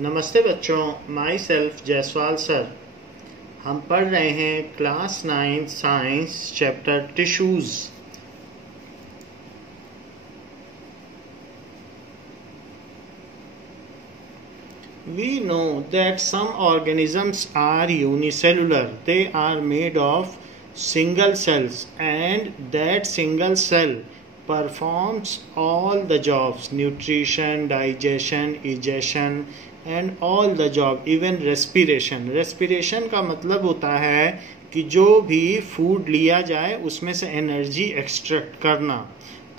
नमस्ते बच्चों, my self Jaiswal sir. हम पढ़ रहे हैं class 9 science chapter tissues. We know that some organisms are unicellular. They are made of single cells, and that single cell performs all the jobs: nutrition, digestion, egestion and all the job, even respiration. respiration का मतलब होता है कि जो भी food लिया जाए उसमें से एनर्जी एक्सट्रैक्ट करना।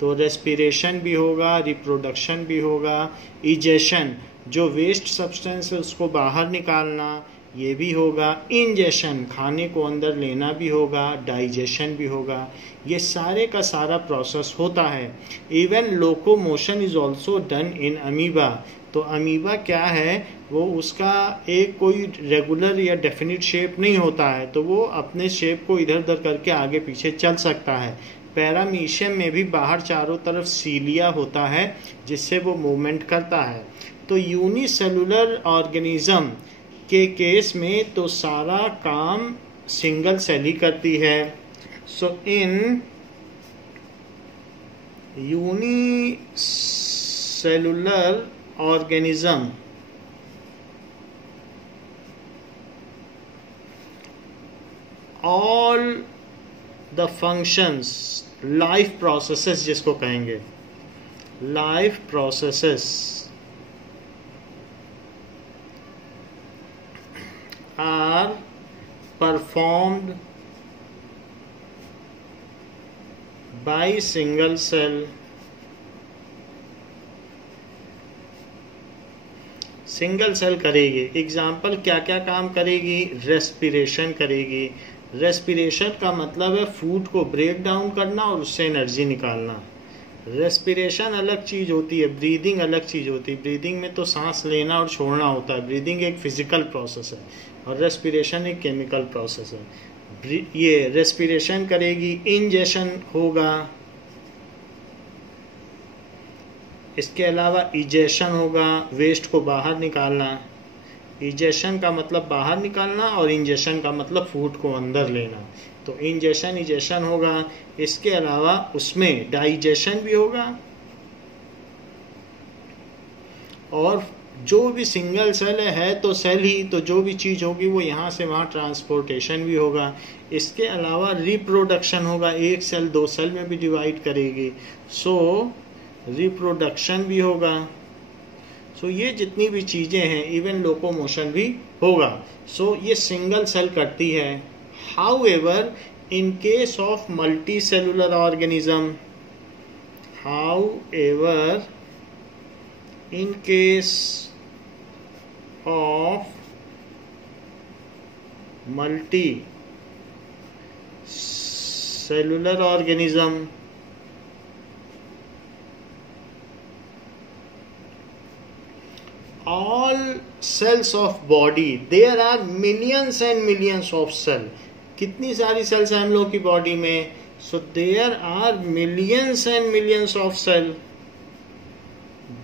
तो रेस्पिरेशन भी होगा, रिप्रोडक्शन भी होगा, इजेशन जो वेस्ट सब्सटेंस है उसको बाहर निकालना ये भी होगा, इंजेशन खाने को अंदर लेना भी होगा, डाइजेशन भी होगा। ये सारे का सारा प्रोसेस होता है। Even locomotion is also done in amoeba. तो अमीबा क्या है, वो उसका एक कोई रेगुलर या डेफिनिट शेप नहीं होता है, तो वो अपने शेप को इधर उधर करके आगे पीछे चल सकता है। पैरामीशियम में भी बाहर चारों तरफ सीलिया होता है जिससे वो मूवमेंट करता है। तो यूनिसेलुलर ऑर्गेनिज्म के केस में तो सारा काम सिंगल सेल ही करती है। So in unicellular organism all the functions, life processes जिसको कहेंगे, life processes are performed by single cell. Single cell करेगी। एग्जाम्पल क्या क्या काम करेगी? रेस्पिरेशन करेगी। रेस्पिरेशन का मतलब है फूड को ब्रेक डाउन करना और उससे एनर्जी निकालना। रेस्पिरेशन अलग चीज होती है, ब्रीदिंग अलग चीज होती है। ब्रीदिंग में तो सांस लेना और छोड़ना होता है। ब्रीदिंग एक फिजिकल प्रोसेस है और रेस्पिरेशन एक केमिकल प्रोसेस है। ये रेस्पिरेशन करेगी, इंजेशन होगा, इसके अलावा इजेशन होगा, वेस्ट को बाहर निकालना। इजेशन का मतलब बाहर निकालना और इंजेशन का मतलब फूड को अंदर लेना। तो इंजेशन इजेशन होगा। इसके अलावा उसमें डाइजेशन भी होगा और जो भी सिंगल सेल है तो सेल ही, तो जो भी चीज होगी वो यहाँ से वहाँ ट्रांसपोर्टेशन भी होगा। इसके अलावा रिप्रोडक्शन होगा, एक सेल दो सेल में भी डिवाइड करेगी, सो रिप्रोडक्शन भी होगा। सो ये जितनी भी चीजें हैं, इवन लोकोमोशन भी होगा। सो ये सिंगल सेल करती है। However in case of multi cellular organism, however in case of multi cellular organism, all cells of body, there are millions and millions of cell. कितनी सारी सेल्स हैं हम लोग की बॉडी में? so there are millions and millions of cell.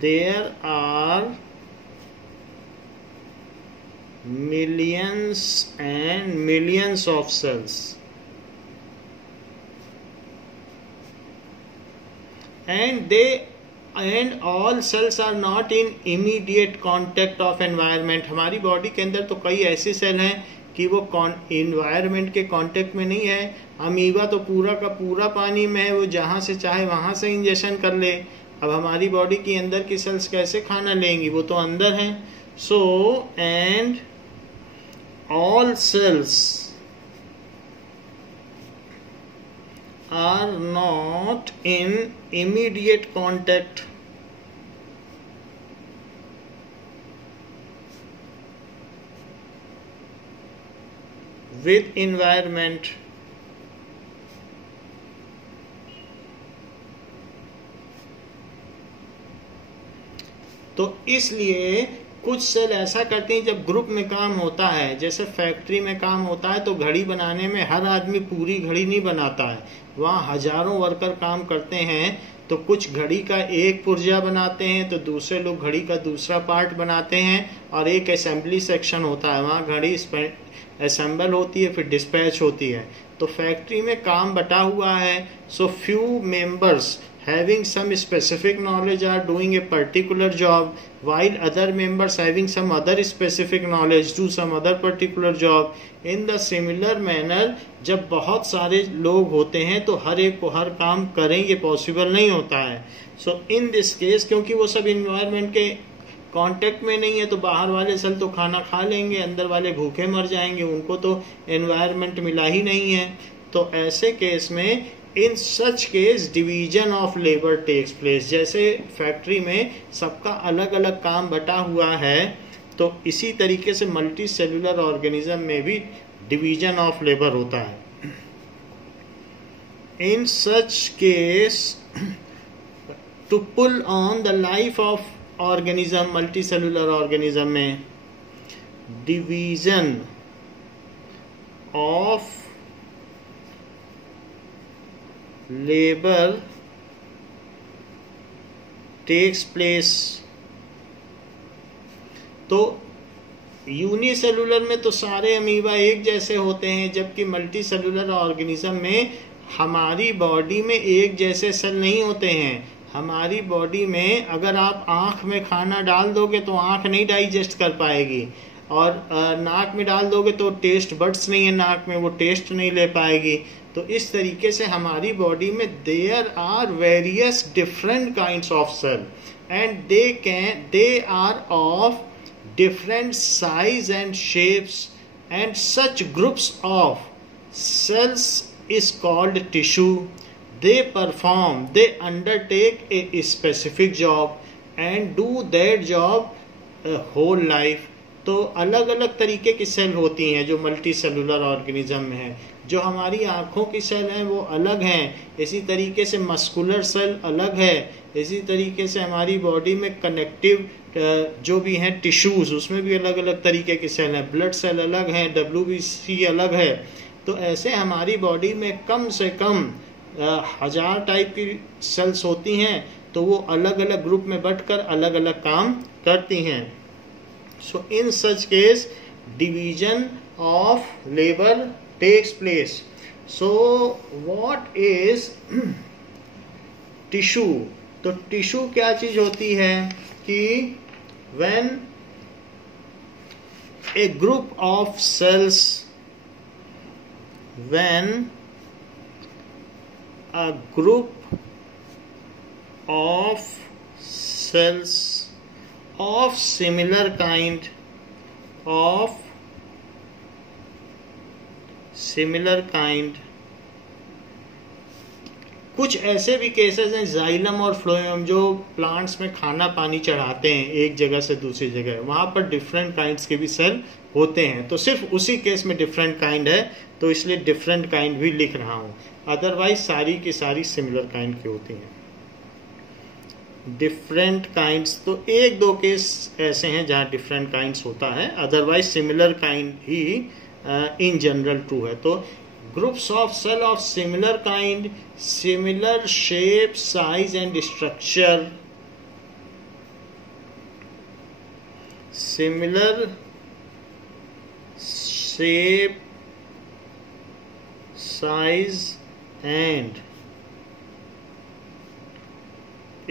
there are millions and millions of cells and all cells are not in immediate contact of environment. हमारी body के अंदर तो कई ऐसी सेल हैं कि वो इन्वायरमेंट के कांटेक्ट में नहीं है। अमीबा तो पूरा का पूरा पानी में है, वो जहाँ से चाहे वहाँ से इंजेक्शन कर ले। अब हमारी बॉडी के अंदर की सेल्स कैसे खाना लेंगी? वो तो अंदर हैं। So and all cells are not in immediate contact with environment. तो इसलिए कुछ सेल ऐसा करते हैं जब ग्रुप में काम होता है, जैसे फैक्ट्री में काम होता है तो घड़ी बनाने में हर आदमी पूरी घड़ी नहीं बनाता है, वहाँ हजारों वर्कर काम करते हैं। तो कुछ घड़ी का एक पुर्जा बनाते हैं, तो दूसरे लोग घड़ी का दूसरा पार्ट बनाते हैं, और एक असेंबली सेक्शन होता है, वहाँ घड़ी असेंबल होती है, फिर डिस्पैच होती है। तो फैक्ट्री में काम बटा हुआ है। So few members having some specific knowledge are doing a particular job, while other members having some other specific knowledge do some other particular job. In the similar manner, जब बहुत सारे लोग होते हैं तो हर एक को हर काम करें ये पॉसिबल नहीं होता है। सो इन दिस केस, क्योंकि वो सब इन्वायरमेंट के कांटेक्ट में नहीं है, तो बाहर वाले सेल तो खाना खा लेंगे, अंदर वाले भूखे मर जाएंगे, उनको तो एनवायरमेंट मिला ही नहीं है। तो ऐसे केस में in such case division of labour takes place. जैसे फैक्ट्री में सबका अलग अलग काम बटा हुआ है, तो इसी तरीके से मल्टी सेलुलर ऑर्गेनिज्म में भी डिवीजन ऑफ लेबर होता है। In such case to pull on the life of organism, multi cellular organism में division of labour takes place. तो यूनिसेलुलर में तो सारे अमीबा एक जैसे होते हैं, जबकि मल्टी सेलुलर ऑर्गेनिज्म में हमारी बॉडी में एक जैसे सेल नहीं होते हैं। हमारी बॉडी में अगर आप आँख में खाना डाल दोगे तो आँख नहीं डाइजेस्ट कर पाएगी, और नाक में डाल दोगे तो टेस्ट बड्स नहीं है नाक में, वो टेस्ट नहीं ले पाएगी। तो इस तरीके से हमारी बॉडी में there are various different kinds of cell, and they are of different size and shapes, and such groups of cells is called tissue. They undertake a specific job and do that job a whole life. तो अलग अलग तरीके की cell होती हैं जो multi cellular organism में है। जो हमारी आँखों की सेल हैं वो अलग हैं, इसी तरीके से मस्कुलर सेल अलग है, इसी तरीके से हमारी बॉडी में कनेक्टिव जो भी हैं टिश्यूज, उसमें भी अलग अलग तरीके की सेल हैं। ब्लड सेल अलग हैं, WBC अलग है। तो ऐसे हमारी बॉडी में कम से कम 1000 टाइप की सेल्स होती हैं, तो वो अलग अलग ग्रुप में बंटकर अलग अलग काम करती हैं। So in such case, division of labor takes place. So what is tissue? तो टिश्यू क्या चीज होती है कि when a group of cells, when a group of cells of similar kind कुछ ऐसे भी केसेस हैं जाइलम और फ्लोएम जो प्लांट्स में खाना पानी चढ़ाते हैं एक जगह से दूसरी जगह, वहां पर डिफरेंट काइंड्स के भी सेल होते हैं। तो सिर्फ उसी केस में डिफरेंट काइंड है, तो इसलिए डिफरेंट काइंड भी लिख रहा हूं, अदरवाइज सारी की सारी सिमिलर काइंड की होती हैं। डिफरेंट काइंड्स तो एक दो केस ऐसे हैं जहां डिफरेंट काइंड्स होता है, अदरवाइज सिमिलर काइंड ही इन जनरल ट्रू है। तो groups of cell of similar kind, similar shape, size and structure, similar shape, size and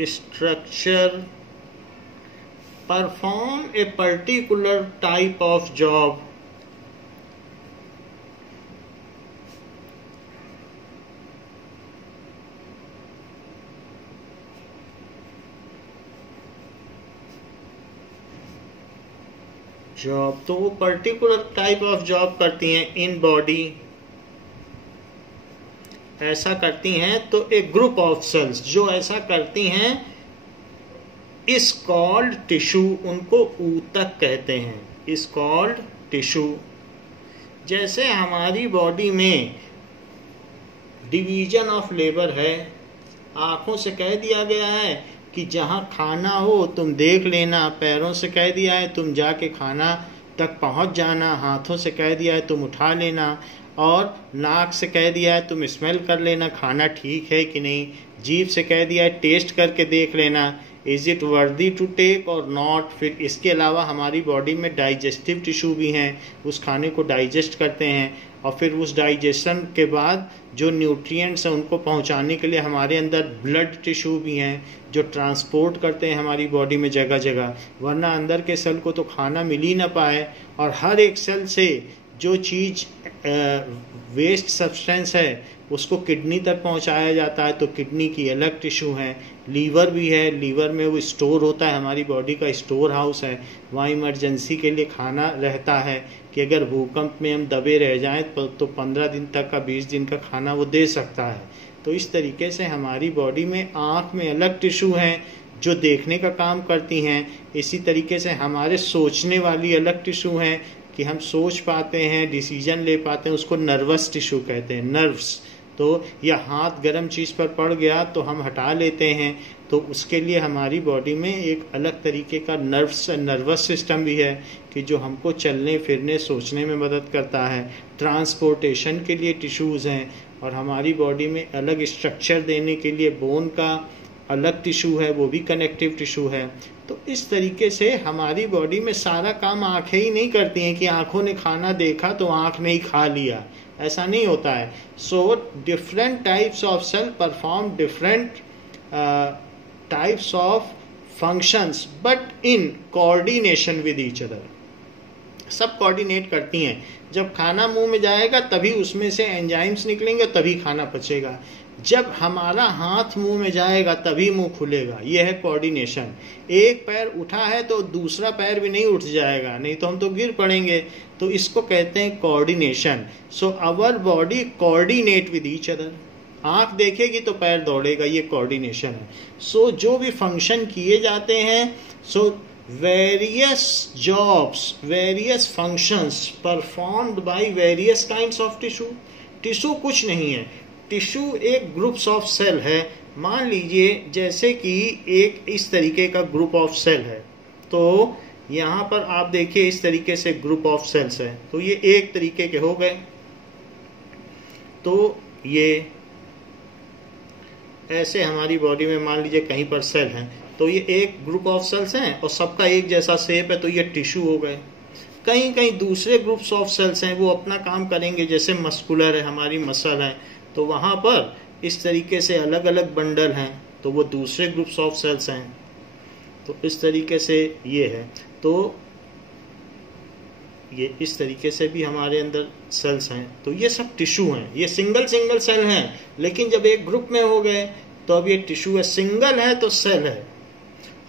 structure perform a particular type of job. तो वो पर्टिकुलर टाइप ऑफ जॉब करती हैं in body, ऐसा करती हैं। तो एक ग्रुप ऑफ सेल्स जो ऐसा करती हैं इज कॉल्ड टिश्यू, उनको ऊतक कहते हैं, इज कॉल्ड टिश्यू। जैसे हमारी बॉडी में डिवीजन ऑफ लेबर है, आंखों से कह दिया गया है कि जहां खाना हो तुम देख लेना, पैरों से कह दिया है तुम जाके खाना तक पहुंच जाना, हाथों से कह दिया है तुम उठा लेना, और नाक से कह दिया है तुम स्मेल कर लेना खाना ठीक है कि नहीं, जीभ से कह दिया है टेस्ट करके देख लेना is it worthy to take or not. फिर इसके अलावा हमारी बॉडी में डाइजेस्टिव टिश्यू भी हैं, उस खाने को डाइजेस्ट करते हैं और फिर उस डाइजेशन के बाद जो न्यूट्रिएंट्स हैं उनको पहुंचाने के लिए हमारे अंदर ब्लड टिश्यू भी हैं जो ट्रांसपोर्ट करते हैं हमारी बॉडी में जगह जगह, वरना अंदर के सेल को तो खाना मिल ही ना पाए। और हर एक सेल से जो चीज़ वेस्ट सब्सटेंस है उसको किडनी तक पहुंचाया जाता है, तो किडनी की अलग टिश्यू है। लीवर भी है, लीवर में वो स्टोर होता है, हमारी बॉडी का स्टोर हाउस है, वहाँ इमरजेंसी के लिए खाना रहता है कि अगर भूकंप में हम दबे रह जाएं तो 15 दिन तक का 20 दिन का खाना वो दे सकता है। तो इस तरीके से हमारी बॉडी में आँख में अलग टिश्यू हैं जो देखने का काम करती हैं, इसी तरीके से हमारे सोचने वाली अलग टिश्यू हैं कि हम सोच पाते हैं, डिसीजन ले पाते हैं, उसको नर्वस टिश्यू कहते हैं, नर्व्स। तो या हाथ गर्म चीज़ पर पड़ गया तो हम हटा लेते हैं, तो उसके लिए हमारी बॉडी में एक अलग तरीके का नर्वस सिस्टम भी है कि जो हमको चलने फिरने सोचने में मदद करता है। ट्रांसपोर्टेशन के लिए टिश्यूज़ हैं और हमारी बॉडी में अलग स्ट्रक्चर देने के लिए बोन का अलग टिश्यू है, वो भी कनेक्टिव टिश्यू है। तो इस तरीके से हमारी बॉडी में सारा काम आँखें ही नहीं करती हैं कि आँखों ने खाना देखा तो आँख ने ही खा लिया, ऐसा नहीं होता है। So different types of cell perform different types of functions but in coordination with each other. सब कोऑर्डिनेट करती हैं, जब खाना मुंह में जाएगा तभी उसमें से एंजाइम्स निकलेंगे तभी खाना पचेगा, जब हमारा हाथ मुंह में जाएगा तभी मुंह खुलेगा, यह है कोऑर्डिनेशन। एक पैर उठा है तो दूसरा पैर भी नहीं उठ जाएगा, नहीं तो हम तो गिर पड़ेंगे, तो इसको कहते हैं coordination. So our body coordinate with each other, आँख देखेगी तो पैर दौड़ेगा, ये कोऑर्डिनेशन है। सो जो भी फंक्शन किए जाते हैं, so various jobs, various functions performed by various kinds of tissue. Tissue कुछ नहीं है, टिश्यू एक ग्रुप्स ऑफ सेल है। मान लीजिए जैसे कि एक इस तरीके का ग्रुप ऑफ सेल है, तो यहाँ पर आप देखिए इस तरीके से ग्रुप ऑफ सेल्स है, तो ये एक तरीके के हो गए। तो ये ऐसे हमारी बॉडी में मान लीजिए कहीं पर सेल हैं, तो ये एक ग्रुप ऑफ सेल्स हैं और सबका एक जैसा शेप है, तो ये टिश्यू हो गए। कहीं कहीं दूसरे ग्रुप्स ऑफ सेल्स हैं, वो अपना काम करेंगे, जैसे मस्कुलर है, हमारी मसल है, तो वहाँ पर इस तरीके से अलग अलग बंडल हैं, तो वो दूसरे ग्रुप्स ऑफ सेल्स हैं। तो इस तरीके से ये है, तो ये इस तरीके से भी हमारे अंदर सेल्स हैं, तो ये सब टिश्यू हैं। ये सिंगल सिंगल सेल हैं, लेकिन जब एक ग्रुप में हो गए तो अब ये टिश्यू है। सिंगल है तो सेल है,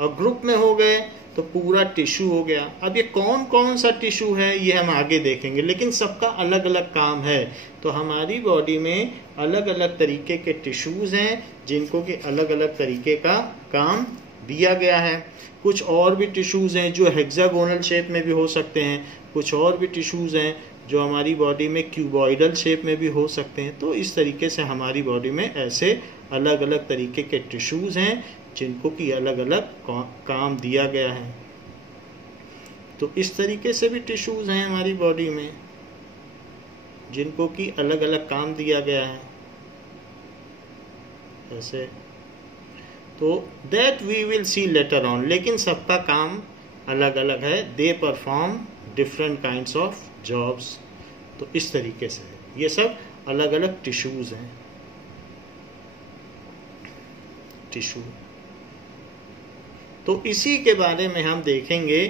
और ग्रुप में हो गए तो पूरा टिश्यू हो गया। अब ये कौन कौन सा टिश्यू है ये हम आगे देखेंगे, लेकिन सबका अलग अलग काम है। तो हमारी बॉडी में अलग अलग तरीके के टिश्यूज़ हैं जिनको कि अलग अलग तरीके का काम दिया गया है। कुछ और भी टिश्यूज़ हैं जो हेक्सागोनल शेप में भी हो सकते हैं, कुछ और भी टिश्यूज़ हैं जो हमारी बॉडी में क्यूबॉइडल शेप में भी हो सकते हैं। तो इस तरीके से हमारी बॉडी में ऐसे अलग अलग तरीके के टिश्यूज़ हैं जिनको कि अलग अलग काम दिया गया है। तो इस तरीके से भी टिश्यूज़ हैं हमारी बॉडी में जिनको कि अलग अलग काम दिया गया है ऐसे। तो that we will see later on, लेकिन सबका काम अलग अलग है। They perform different kinds of jobs. तो इस तरीके से है, ये सब अलग अलग टिश्यूज़ हैं। टिश्यू, तो इसी के बारे में हम देखेंगे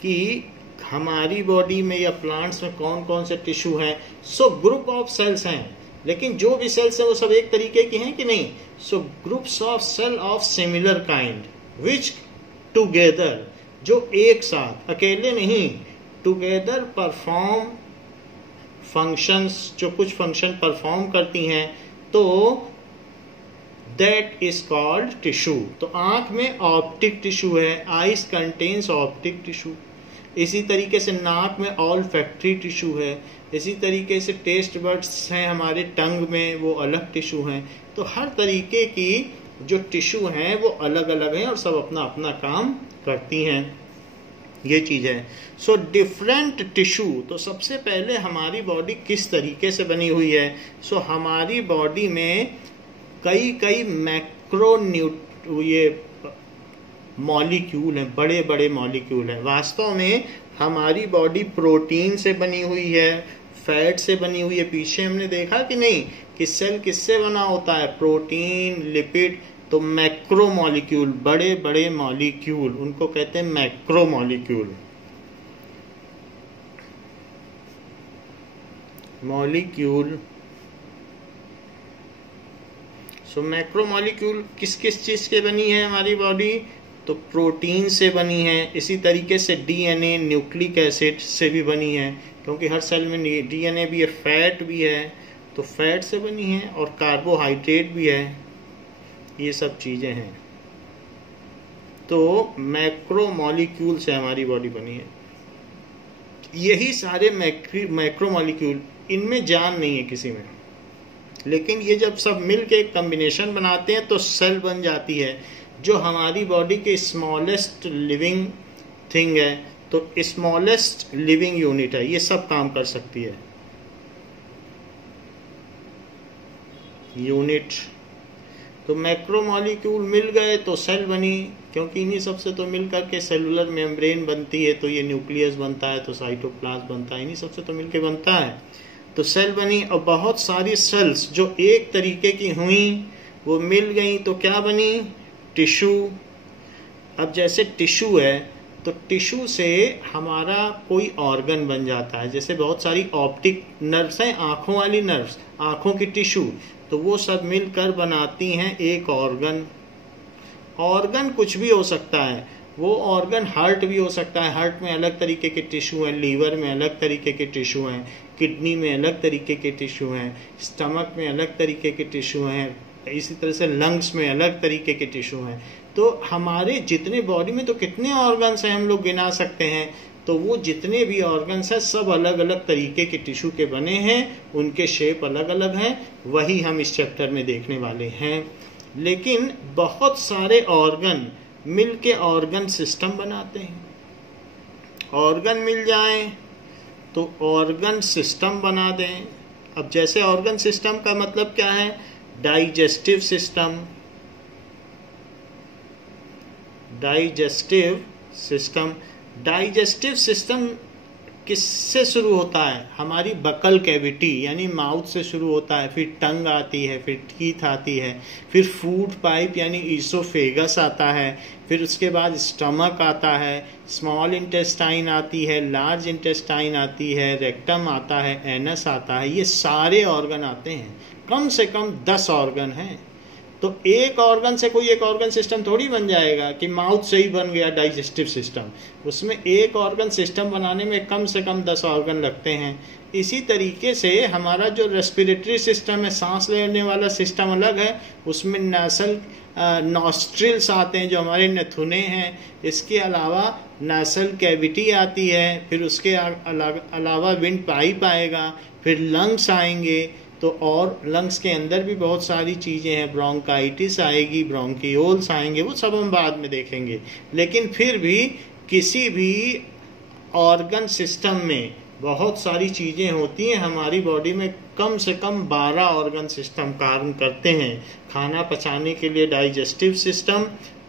कि हमारी बॉडी में या प्लांट्स में कौन कौन से टिश्यू हैं। सो ग्रुप ऑफ सेल्स हैं, लेकिन जो भी सेल्स हैं वो सब एक तरीके की हैं कि नहीं। So groups of cell of similar kind which together, जो एक साथ, अकेले नहीं, टुगेदर परफॉर्म फंक्शंस, जो कुछ फंक्शन परफॉर्म करती हैं, तो दैट इज कॉल्ड टिश्यू। तो आंख में ऑप्टिक टिश्यू है, आइज कंटेन्स ऑप्टिक टिश्यू। इसी तरीके से नाक में ऑल्फैक्टरी टिश्यू है, इसी तरीके से टेस्ट बड्स हैं हमारे टंग में, वो अलग टिश्यू हैं। तो हर तरीके की जो टिश्यू हैं वो अलग अलग हैं और सब अपना अपना काम करती हैं। ये चीज़ है। सो डिफरेंट टिश्यू, तो सबसे पहले हमारी बॉडी किस तरीके से बनी हुई है। सो हमारी बॉडी में कई कई ये मॉलिक्यूल हैं, बड़े बड़े मॉलिक्यूल हैं। वास्तव में हमारी बॉडी प्रोटीन से बनी हुई है, फैट से बनी हुई है। पीछे हमने देखा कि नहीं कि सेल किससे बना होता है, प्रोटीन, लिपिड। तो मैक्रो मॉलिक्यूल, बड़े बड़े मॉलिक्यूल, उनको कहते हैं मैक्रो मॉलिक्यूल। सो मैक्रो मॉलिक्यूल किस किस चीज के बनी है हमारी बॉडी, तो प्रोटीन से बनी है। इसी तरीके से डीएनए, न्यूक्लिक एसिड से भी बनी है, क्योंकि हर सेल में डीएनए भी है, फैट भी है, तो फैट से बनी है, और कार्बोहाइड्रेट भी है। ये सब चीजें हैं। तो मैक्रो मॉलिक्यूल से हमारी बॉडी बनी है। यही सारे मैक्रो मॉलिक्यूल, इनमें जान नहीं है किसी में, लेकिन ये जब सब मिलके एक कॉम्बिनेशन बनाते हैं तो सेल बन जाती है, जो हमारी बॉडी के स्मॉलेस्ट लिविंग थिंग है। तो स्मॉलेस्ट लिविंग यूनिट है, ये सब काम कर सकती है यूनिट। तो मैक्रोमॉलिक्यूल मिल गए तो सेल बनी, क्योंकि इन्हीं सबसे तो मिल करके सेलुलर मेम्ब्रेन बनती है, तो ये न्यूक्लियस बनता है, तो साइटोप्लाज्म बनता है, इन्हीं सबसे तो मिलके बनता है। तो सेल बनी, और बहुत सारी सेल्स जो एक तरीके की हुई वो मिल गई, तो क्या बनी, टिश्यू। अब जैसे टिश्यू है, तो टिश्यू से हमारा कोई ऑर्गन बन जाता है। जैसे बहुत सारी ऑप्टिक नर्व्स हैं, आंखों वाली नर्व्स, आंखों की टिश्यू, तो वो सब मिलकर बनाती हैं एक ऑर्गन। ऑर्गन कुछ भी हो सकता है, वो ऑर्गन हार्ट भी हो सकता है, हार्ट में अलग तरीके के टिश्यू हैं, लीवर में अलग तरीके के टिश्यू हैं, किडनी में अलग तरीके के टिश्यू हैं, स्टमक में अलग तरीके के टिश्यू हैं, इसी तरह से लंग्स में अलग तरीके के टिश्यू हैं। तो हमारे जितने बॉडी में तो कितने ऑर्गन्स हैं, हम लोग गिना सकते हैं। तो वो जितने भी ऑर्गन्स हैं सब अलग अलग तरीके के टिश्यू के बने हैं, उनके शेप अलग अलग हैं, वही हम इस चैप्टर में देखने वाले हैं। लेकिन बहुत सारे ऑर्गन मिलके ऑर्गन सिस्टम बनाते हैं। ऑर्गन मिल जाए तो ऑर्गन सिस्टम बना दें। अब जैसे ऑर्गन सिस्टम का मतलब क्या है, डाइजेस्टिव सिस्टम। डाइजेस्टिव सिस्टम किससे शुरू होता है, हमारी बकल कैविटी यानी माउथ से शुरू होता है, फिर टंग आती है, फिर टीथ आती है, फिर फूड पाइप यानी ईसोफेगस आता है, फिर उसके बाद स्टमक आता है, स्मॉल इंटेस्टाइन आती है, लार्ज इंटेस्टाइन आती है, रेक्टम आता है, एनस आता है। ये सारे ऑर्गन आते हैं, कम से कम 10 ऑर्गन हैं। तो एक ऑर्गन से कोई एक ऑर्गन सिस्टम थोड़ी बन जाएगा कि माउथ से ही बन गया डाइजेस्टिव सिस्टम। उसमें एक ऑर्गन सिस्टम बनाने में कम से कम 10 ऑर्गन लगते हैं। इसी तरीके से हमारा जो रेस्पिरेटरी सिस्टम है, सांस लेने वाला सिस्टम अलग है, उसमें नॉस्ट्रिल्स आते हैं जो हमारे नथुने हैं। इसके अलावा नासल कैविटी आती है, फिर उसके अलावा विंड पाइप आएगा, फिर लंग्स आएंगे। तो और लंग्स के अंदर भी बहुत सारी चीज़ें हैं, ब्रोंकाइटिस आएगी, ब्रोंकियोल्स आएंगे, वो सब हम बाद में देखेंगे। लेकिन फिर भी किसी भी ऑर्गन सिस्टम में बहुत सारी चीज़ें होती हैं। हमारी बॉडी में कम से कम 12 ऑर्गन सिस्टम काम करते हैं। खाना पचाने के लिए डाइजेस्टिव सिस्टम,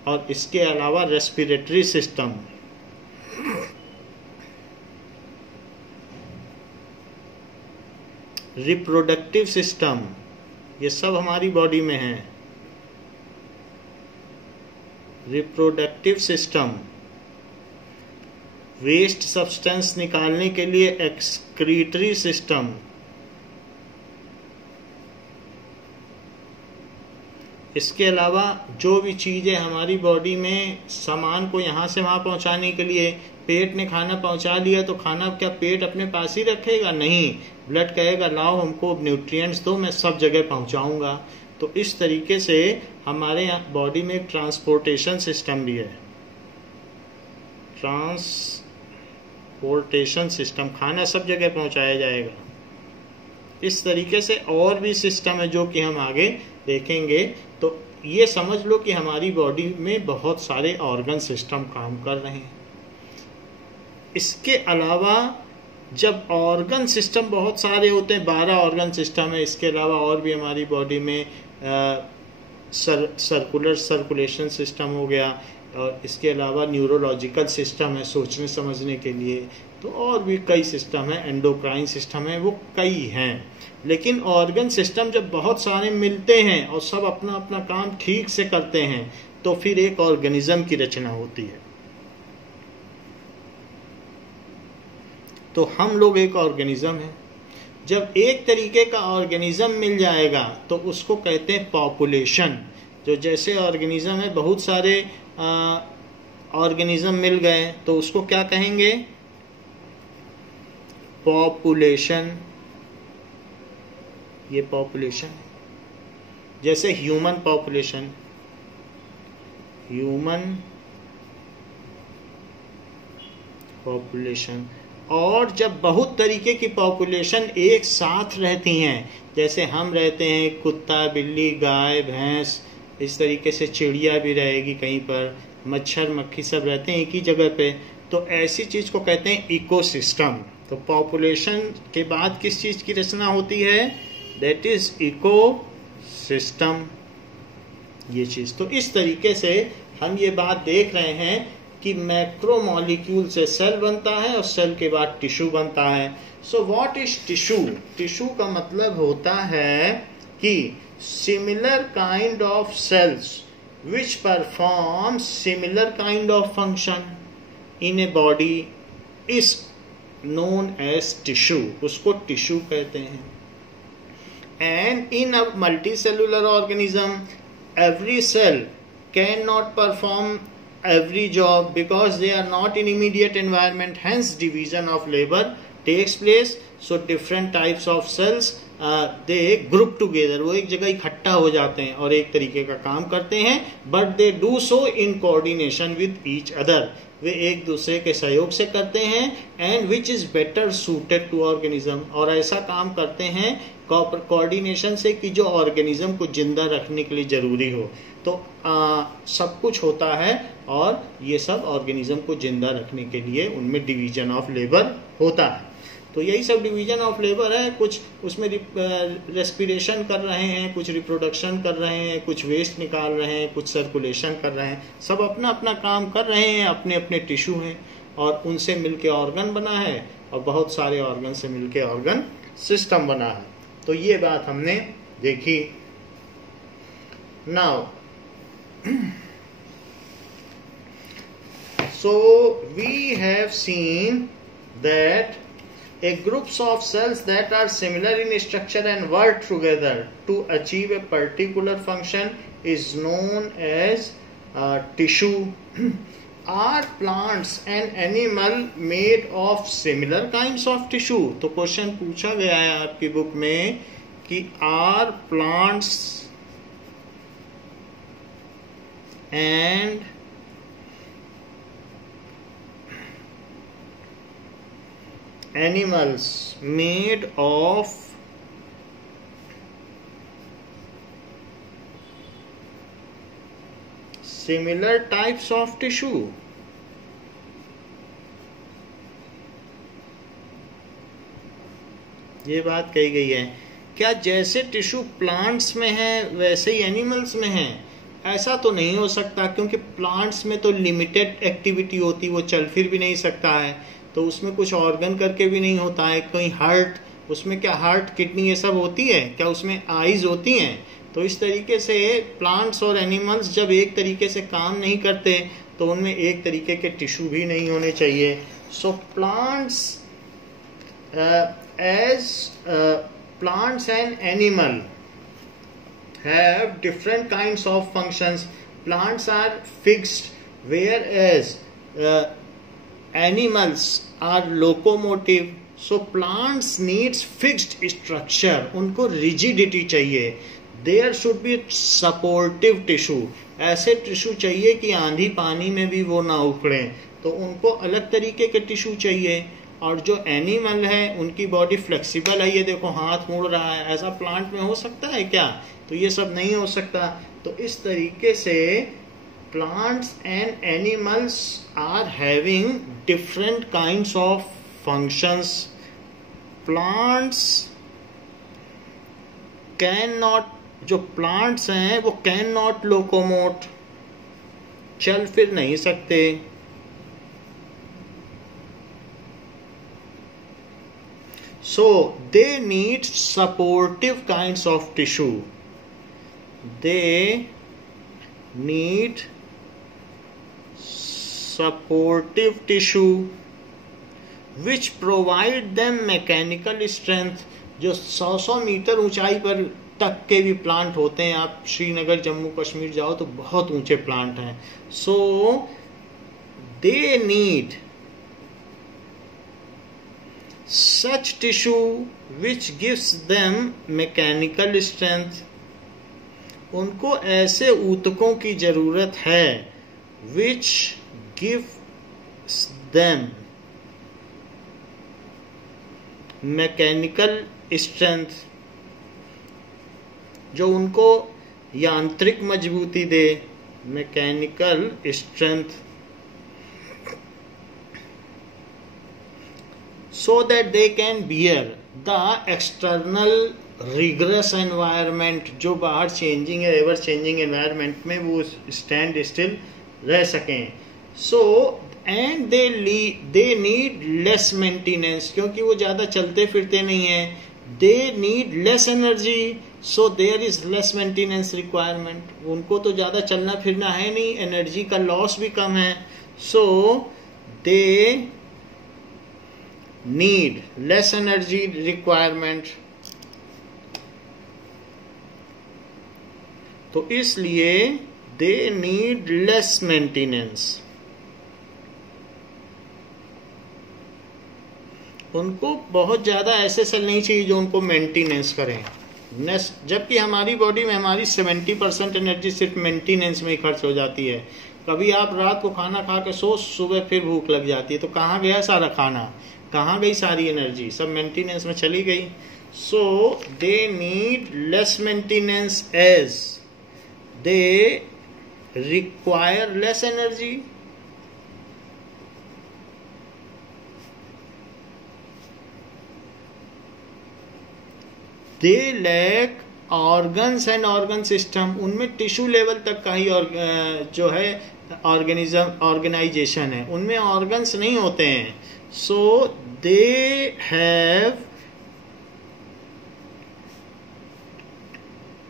और इसके अलावा रेस्पिरेटरी सिस्टम। रिप्रोडक्टिव सिस्टम, ये सब हमारी बॉडी में है। रिप्रोडक्टिव सिस्टम, वेस्ट सब्सटेंस निकालने के लिए एक्सक्रीटरी सिस्टम। इसके अलावा जो भी चीज़ें हमारी बॉडी में सामान को यहाँ से वहाँ पहुँचाने के लिए, पेट ने खाना पहुँचा लिया तो खाना क्या पेट अपने पास ही रखेगा, नहीं, ब्लड कहेगा लाओ हमको न्यूट्रिएंट्स दो, मैं सब जगह पहुँचाऊँगा। तो इस तरीके से हमारे यहाँ बॉडी में एक ट्रांसपोर्टेशन सिस्टम भी है। ट्रांसपोर्टेशन सिस्टम, खाना सब जगह पहुँचाया जाएगा। इस तरीके से और भी सिस्टम है जो कि हम आगे देखेंगे। तो ये समझ लो कि हमारी बॉडी में बहुत सारे ऑर्गन सिस्टम काम कर रहे हैं। इसके अलावा जब ऑर्गन सिस्टम बहुत सारे होते हैं, 12 ऑर्गन सिस्टम है, इसके अलावा और भी हमारी बॉडी में सर्कुलेशन सिस्टम हो गया, और इसके अलावा न्यूरोलॉजिकल सिस्टम है सोचने समझने के लिए, तो और भी कई सिस्टम है, एंडोक्राइन सिस्टम है, वो कई हैं। लेकिन ऑर्गन सिस्टम जब बहुत सारे मिलते हैं और सब अपना अपना काम ठीक से करते हैं तो फिर एक ऑर्गेनिज्म की रचना होती है। तो हम लोग एक ऑर्गेनिज्म है। जब एक तरीके का ऑर्गेनिज्म मिल जाएगा तो उसको कहते हैं पॉपुलेशन। जो जैसे ऑर्गेनिज्म है, बहुत सारे ऑर्गेनिज्म मिल गए तो उसको क्या कहेंगे? पॉपुलेशन। ये पॉपुलेशन है। जैसे ह्यूमन पॉपुलेशन, ह्यूमन पॉपुलेशन। और जब बहुत तरीके की पॉपुलेशन एक साथ रहती हैं, जैसे हम रहते हैं, कुत्ता, बिल्ली, गाय, भैंस, इस तरीके से चिड़िया भी रहेगी कहीं पर, मच्छर, मक्खी सब रहते हैं एक ही जगह पे, तो ऐसी चीज को कहते हैं इकोसिस्टम। तो पॉपुलेशन के बाद किस चीज की रचना होती है? दैट इज इकोसिस्टम, ये चीज। तो इस तरीके से हम ये बात देख रहे हैं कि मैक्रोमॉलिक्यूल से सेल बनता है और सेल के बाद टिश्यू बनता है। So what is tissue? Tissue का मतलब होता है कि similar kind of cells which perform similar kind of function in a body is known as tissue. उसको टिश्यू कहते हैं। And in a multicellular organism, every cell cannot perform every job because they are not in immediate environment. Hence, division of labor takes place. So, different types of cells they group together. वो एक जगह इकट्ठा हो जाते हैं और एक तरीके का काम करते हैं, but they do so in coordination with each other. वे एक दूसरे के सहयोग से करते हैं, and which is better suited to organism. और ऐसा काम करते हैं कोऑर्डिनेशन से कि जो ऑर्गेनिज्म को जिंदा रखने के लिए जरूरी हो। तो सब कुछ होता है और ये सब ऑर्गेनिज्म को जिंदा रखने के लिए उनमें डिवीजन ऑफ लेबर होता है। तो यही सब डिवीजन ऑफ लेबर है। कुछ उसमें रेस्पिरेशन कर रहे हैं, कुछ रिप्रोडक्शन कर रहे हैं, कुछ वेस्ट निकाल रहे हैं, कुछ सर्कुलेशन कर रहे हैं, सब अपना अपना काम कर रहे हैं, अपने अपने टिश्यू हैं और उनसे मिलके ऑर्गन बना है और बहुत सारे ऑर्गन से मिलके ऑर्गन सिस्टम बना है। तो ये बात हमने देखी। Now so we have seen that a groups of cells that are similar in structure and work together to achieve a particular function is known as tissue. Are plants and animal made of similar kinds of tissue? तो question पूछा गया है आपकी book में कि are plants and animals made of similar types of tissue? ये बात कही गई है। क्या जैसे टिश्यू प्लांट्स में है वैसे ही एनिमल्स में है? ऐसा तो नहीं हो सकता, क्योंकि प्लांट्स में तो लिमिटेड एक्टिविटी होती, वो चल फिर भी नहीं सकता है, तो उसमें कुछ ऑर्गन करके भी नहीं होता है। कहीं हार्ट, उसमें क्या हार्ट, किडनी ये सब होती है क्या? उसमें आईज होती हैं। तो इस तरीके से प्लांट्स और एनिमल्स जब एक तरीके से काम नहीं करते तो उनमें एक तरीके के टिश्यू भी नहीं होने चाहिए। So plants plants and animal have different kinds of functions. Plants are fixed, whereas animals are locomotive. So plants needs fixed structure. उनको rigidity चाहिए. There should be supportive tissue. ऐसे टिश्यू चाहिए कि आंधी पानी में भी वो ना उखड़े, तो उनको अलग तरीके के टिश्यू चाहिए। और जो एनिमल है उनकी बॉडी फ्लेक्सिबल है, ये देखो हाथ मुड़ रहा है, ऐसा प्लांट में हो सकता है क्या? तो ये सब नहीं हो सकता। तो इस तरीके से plants and animals are having different kinds of functions. Plants cannot, जो plants हैं वो cannot locomote, चल फिर नहीं सकते. So they need supportive kinds of tissue. They need supportive tissue which provide them mechanical strength. जो 100 मीटर ऊंचाई पर तक के भी प्लांट होते हैं. आप श्रीनगर जम्मू कश्मीर जाओ तो बहुत ऊंचे प्लांट हैं. So they need such tissue which gives them mechanical strength. उनको ऐसे ऊतकों की जरूरत है which gives them mechanical strength, जो उनको यांत्रिक मजबूती दे. mechanical strength, so that they can bear the external rigorous environment. जो बाहर चेंजिंग है, एवर चेंजिंग एनवायरनमेंट में वो स्टैंड स्टिल रह सकें. So and they need less maintenance, क्योंकि वो ज़्यादा चलते फिरते नहीं हैं. They need less energy, so there is less maintenance requirement. उनको तो ज़्यादा चलना फिरना है नहीं, एनर्जी का लॉस भी कम है. सो दे need less energy requirement. तो इसलिए they need less maintenance. उनको बहुत ज्यादा ऐसे सेल नहीं चाहिए जो उनको मेंटेनेंस करें. जबकि हमारी बॉडी में हमारी 70% एनर्जी सिर्फ मेंटेनेंस में ही खर्च हो जाती है. कभी आप रात को खाना खा के सो, सुबह फिर भूख लग जाती है, तो कहाँ गया सारा खाना, कहाँ गई सारी एनर्जी, सब मेंटेनेंस में चली गई. So they need less maintenance as they require less energy. They lack organs and organ system. उनमें टिश्यू लेवल तक का ही जो है ऑर्गेनाइजेशन है, उनमें ऑर्गन्स नहीं होते हैं. So they have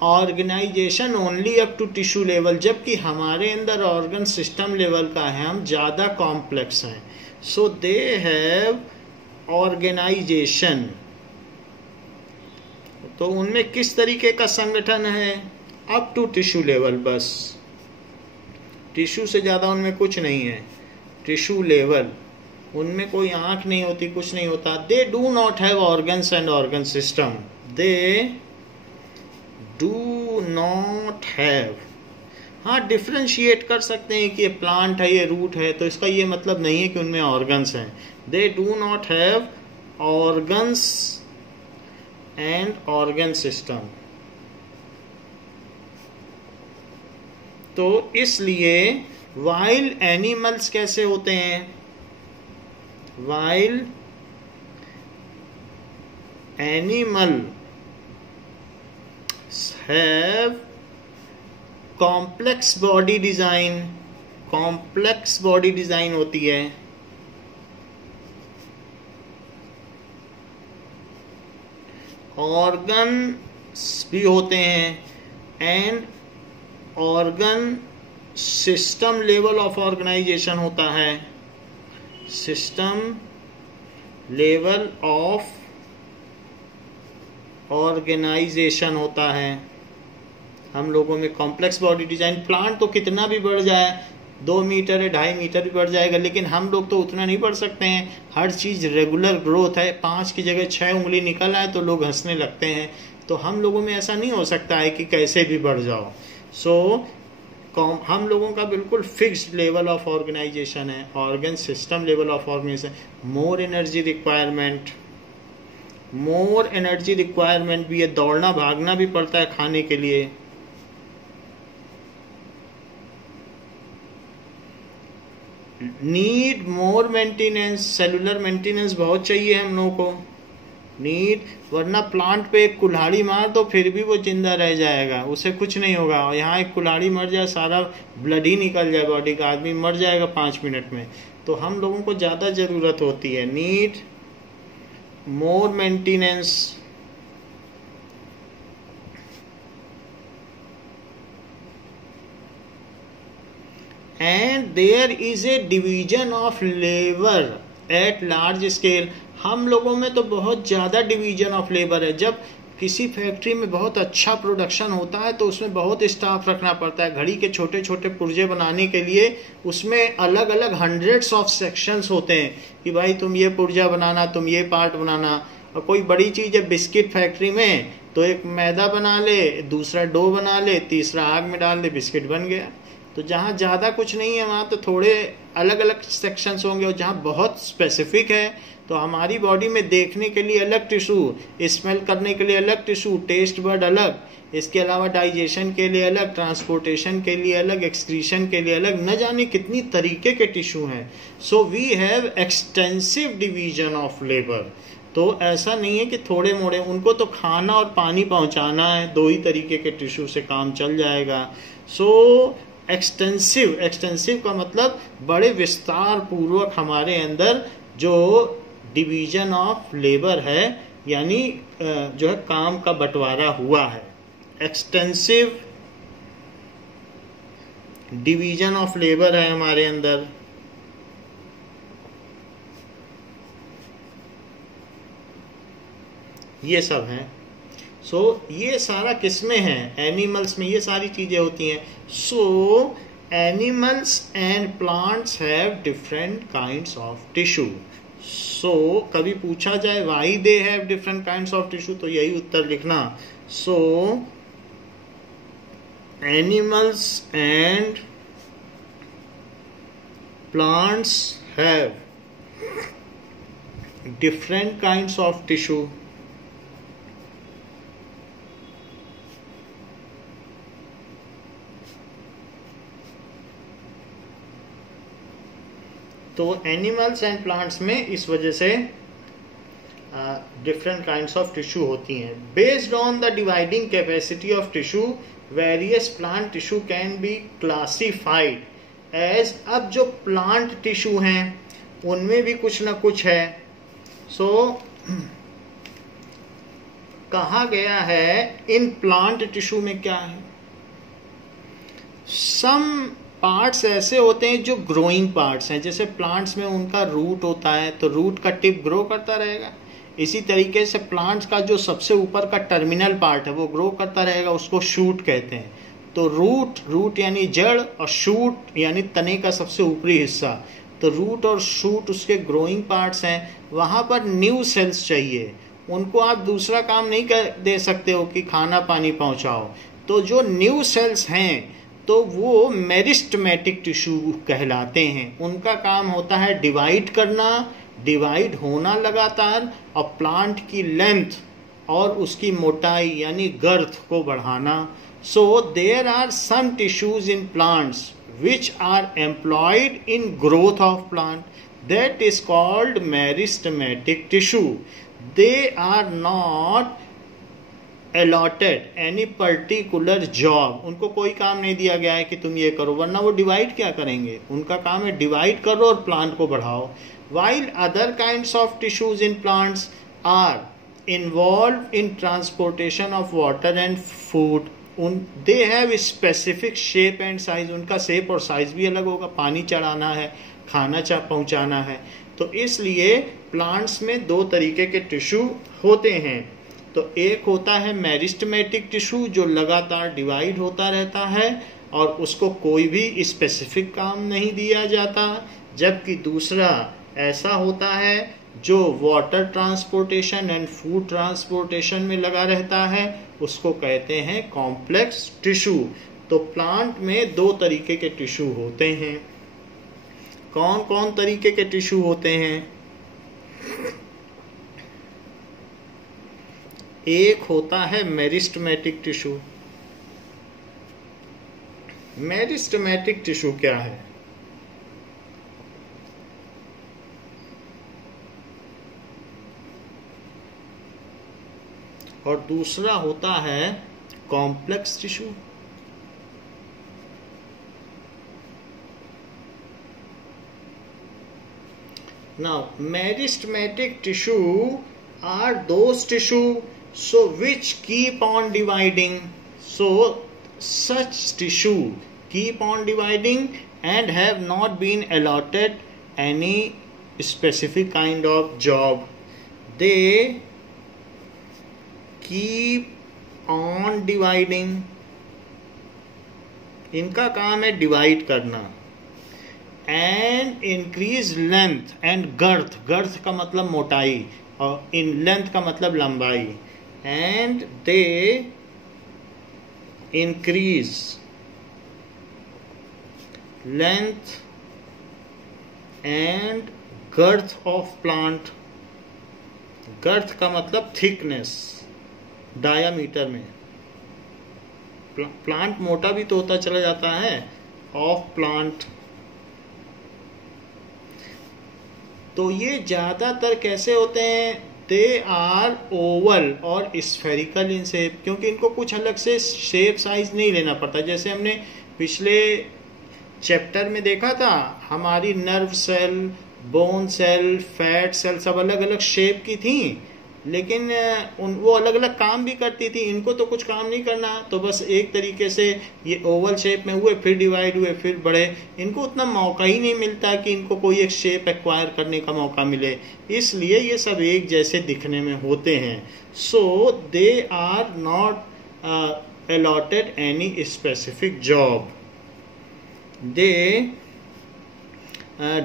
organization only up to tissue level, जबकि हमारे अंदर ऑर्गन सिस्टम लेवल का है, हम ज़्यादा कॉम्प्लेक्स हैं. So they have organization. तो उनमें किस तरीके का संगठन है, अप टू टिश्यू लेवल. बस टिश्यू से ज़्यादा उनमें कुछ नहीं है. टिश्यू लेवल, उनमें कोई आंख नहीं होती, कुछ नहीं होता. दे do not have organs and organ system. They do not have. हाँ, डिफ्रेंशिएट कर सकते हैं कि ये प्लांट है, ये रूट है, तो इसका ये मतलब नहीं है कि उनमें ऑर्गन्स हैं. दे do not have organs and organ system. तो इसलिए वाइल्ड एनिमल्स कैसे होते हैं, while animals have complex body design, complex body design होती है. ऑर्गन्स भी होते हैं and organ system level of organisation होता है. सिस्टम लेवल ऑफ ऑर्गेनाइजेशन होता है. हम लोगों में कॉम्प्लेक्स बॉडी डिजाइन. प्लांट तो कितना भी बढ़ जाए, 2 मीटर है, 2.5 मीटर भी बढ़ जाएगा, लेकिन हम लोग तो उतना नहीं बढ़ सकते हैं. हर चीज़ रेगुलर ग्रोथ है. 5 की जगह 6 उंगली निकल आए तो लोग हंसने लगते हैं. तो हम लोगों में ऐसा नहीं हो सकता है कि कैसे भी बढ़ जाओ. सो हम लोगों का बिल्कुल फिक्स्ड लेवल ऑफ ऑर्गेनाइजेशन है. Organ system level of organisation. More energy requirement, more energy requirement भी है. दौड़ना भागना भी पड़ता है खाने के लिए. Need more maintenance, cellular maintenance बहुत चाहिए हम लोगों को, नीड, वरना प्लांट पे एक कुल्हाड़ी मार तो फिर भी वो जिंदा रह जाएगा, उसे कुछ नहीं होगा। और यहाँ एक कुल्हाड़ी मर जाए सारा ब्लड ही निकल जाए बॉडी का, आदमी मर जाएगा 5 मिनट में। तो हम लोगों को ज़्यादा ज़रूरत होती है, need more maintenance. And there is a division of labour at large scale. हम लोगों में तो बहुत ज़्यादा डिवीजन ऑफ लेबर है। जब किसी फैक्ट्री में बहुत अच्छा प्रोडक्शन होता है तो उसमें बहुत स्टाफ रखना पड़ता है। घड़ी के छोटे छोटे पुर्जे बनाने के लिए उसमें अलग अलग हंड्रेड्स ऑफ सेक्शंस होते हैं कि भाई तुम ये पुर्जा बनाना, तुम ये पार्ट बनाना। और कोई बड़ी चीज़ है बिस्किट फैक्ट्री में, तो एक मैदा बना ले, दूसरा डो बना ले, तीसरा आग में डाल दे, बिस्किट बन गया। तो जहाँ ज़्यादा कुछ नहीं है वहाँ तो थोड़े अलग अलग सेक्शंस होंगे। और जहाँ बहुत स्पेसिफिक है तो हमारी बॉडी में देखने के लिए अलग टिश्यू, स्मेल करने के लिए अलग टिश्यू, टेस्ट बर्ड अलग, इसके अलावा डाइजेशन के लिए अलग, ट्रांसपोर्टेशन के लिए अलग, एक्सक्रीशन के लिए अलग, न जाने कितनी तरीके के टिश्यू हैं। So we have extensive division of labour. तो ऐसा नहीं है कि थोड़े मोड़े, उनको तो खाना और पानी पहुंचाना है, 2 ही तरीके के टिश्यू से काम चल जाएगा। सो एक्सटेंसिव का मतलब बड़े विस्तार पूर्वक हमारे अंदर जो डिवीजन ऑफ लेबर है, यानी जो है काम का बंटवारा हुआ है। एक्सटेंसिव डिवीजन ऑफ लेबर है हमारे अंदर। ये सब हैं। सो ये सारा किसमें है? एनिमल्स में ये सारी चीजें होती हैं। So animals and plants have different kinds of tissue. So कभी पूछा जाए why they have different kinds of tissue, तो यही उत्तर लिखना। So animals and plants have different kinds of tissue. तो एनिमल्स एंड प्लांट्स में इस वजह से डिफरेंट काइंड्स ऑफ टिश्यू होती हैं। Based on the dividing capacity of tissue, various plant tissue can be classified as. अब जो प्लांट टिश्यू हैं उनमें भी कुछ ना कुछ है। सो कहा गया है इन प्लांट टिश्यू में क्या है, सम पार्ट्स ऐसे होते हैं जो ग्रोइंग पार्ट्स हैं। जैसे प्लांट्स में उनका रूट होता है तो रूट का टिप ग्रो करता रहेगा। इसी तरीके से प्लांट्स का जो सबसे ऊपर का टर्मिनल पार्ट है वो ग्रो करता रहेगा, उसको शूट कहते हैं। तो रूट यानी जड़ और शूट यानी तने का सबसे ऊपरी हिस्सा। तो रूट और शूट उसके ग्रोइंग पार्ट्स हैं। वहाँ पर न्यू सेल्स चाहिए, उनको आप दूसरा काम नहीं दे सकते हो कि खाना पानी पहुँचाओ। तो जो न्यू सेल्स हैं तो वो मेरिस्टेमेटिक टिश्यू कहलाते हैं। उनका काम होता है डिवाइड करना, डिवाइड होना लगातार, और प्लांट की लेंथ और उसकी मोटाई यानी गर्थ को बढ़ाना। So there are some tissues in plants which are employed in growth of plant, that is called meristematic tissue. They are not allotted any particular job. उनको कोई काम नहीं दिया गया है कि तुम ये करो, वरना वो डिवाइड क्या करेंगे? उनका काम है डिवाइड करो और प्लांट को बढ़ाओ। While other kinds of tissues in plants are involve in transportation of water and food, they have specific shape and size. उनका शेप और साइज भी अलग होगा, पानी चढ़ाना है, खाना पहुंचाना है। तो इसलिए प्लांट्स में 2 तरीके के टिश्यू होते हैं। तो एक होता है मेरिस्टेमेटिक टिश्यू जो लगातार डिवाइड होता रहता है और उसको कोई भी स्पेसिफिक काम नहीं दिया जाता, जबकि दूसरा ऐसा होता है जो water transportation and food transportation में लगा रहता है, उसको कहते हैं कॉम्प्लेक्स टिश्यू। तो प्लांट में 2 तरीके के टिश्यू होते हैं। कौन कौन तरीके के टिश्यू होते हैं? एक होता है मेरिस्टेमेटिक टिश्यू। मेरिस्टेमेटिक टिश्यू क्या है? और दूसरा होता है complex tissue. Now, meristematic tissue are those tissue so which keep on dividing. So, such tissue keep on dividing and have not been allotted any specific kind of job. They keep on dividing. इनका काम है divide करना। And increase length and girth, girth का मतलब मोटाई और इन length का मतलब लंबाई। And they increase length and girth of plant. Girth का मतलब थिकनेस, डायामीटर में। प्लांट मोटा भी तो होता चला जाता है। ऑफ प्लांट, तो ये ज्यादातर कैसे होते हैं? दे आर ओवल और स्फेरिकल इन शेप, क्योंकि इनको कुछ अलग से शेप साइज नहीं लेना पड़ता। जैसे हमने पिछले चैप्टर में देखा था, हमारी nerve cell, bone cell, fat cell सब अलग अलग शेप की थी, लेकिन वो अलग अलग काम भी करती थी। इनको तो कुछ काम नहीं करना, तो बस एक तरीके से ये ओवल शेप में हुए, फिर डिवाइड हुए, फिर बढ़े। इनको उतना मौका ही नहीं मिलता कि इनको कोई एक शेप एक्वायर करने का मौका मिले, इसलिए ये सब एक जैसे दिखने में होते हैं। So they are not allotted any specific job. They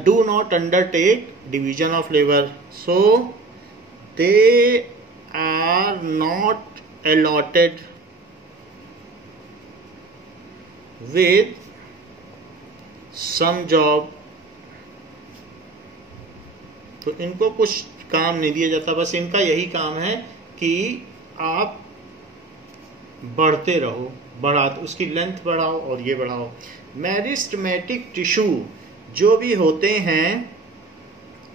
do not undertake division of labour. So they are not allotted with some job। तो इनको कुछ काम नहीं दिया जाता, बस इनका यही काम है कि आप बढ़ते रहो, उसकी लेंथ बढ़ाओ और ये बढ़ाओ। मेरिस्टेमेटिक टिश्यू जो भी होते हैं,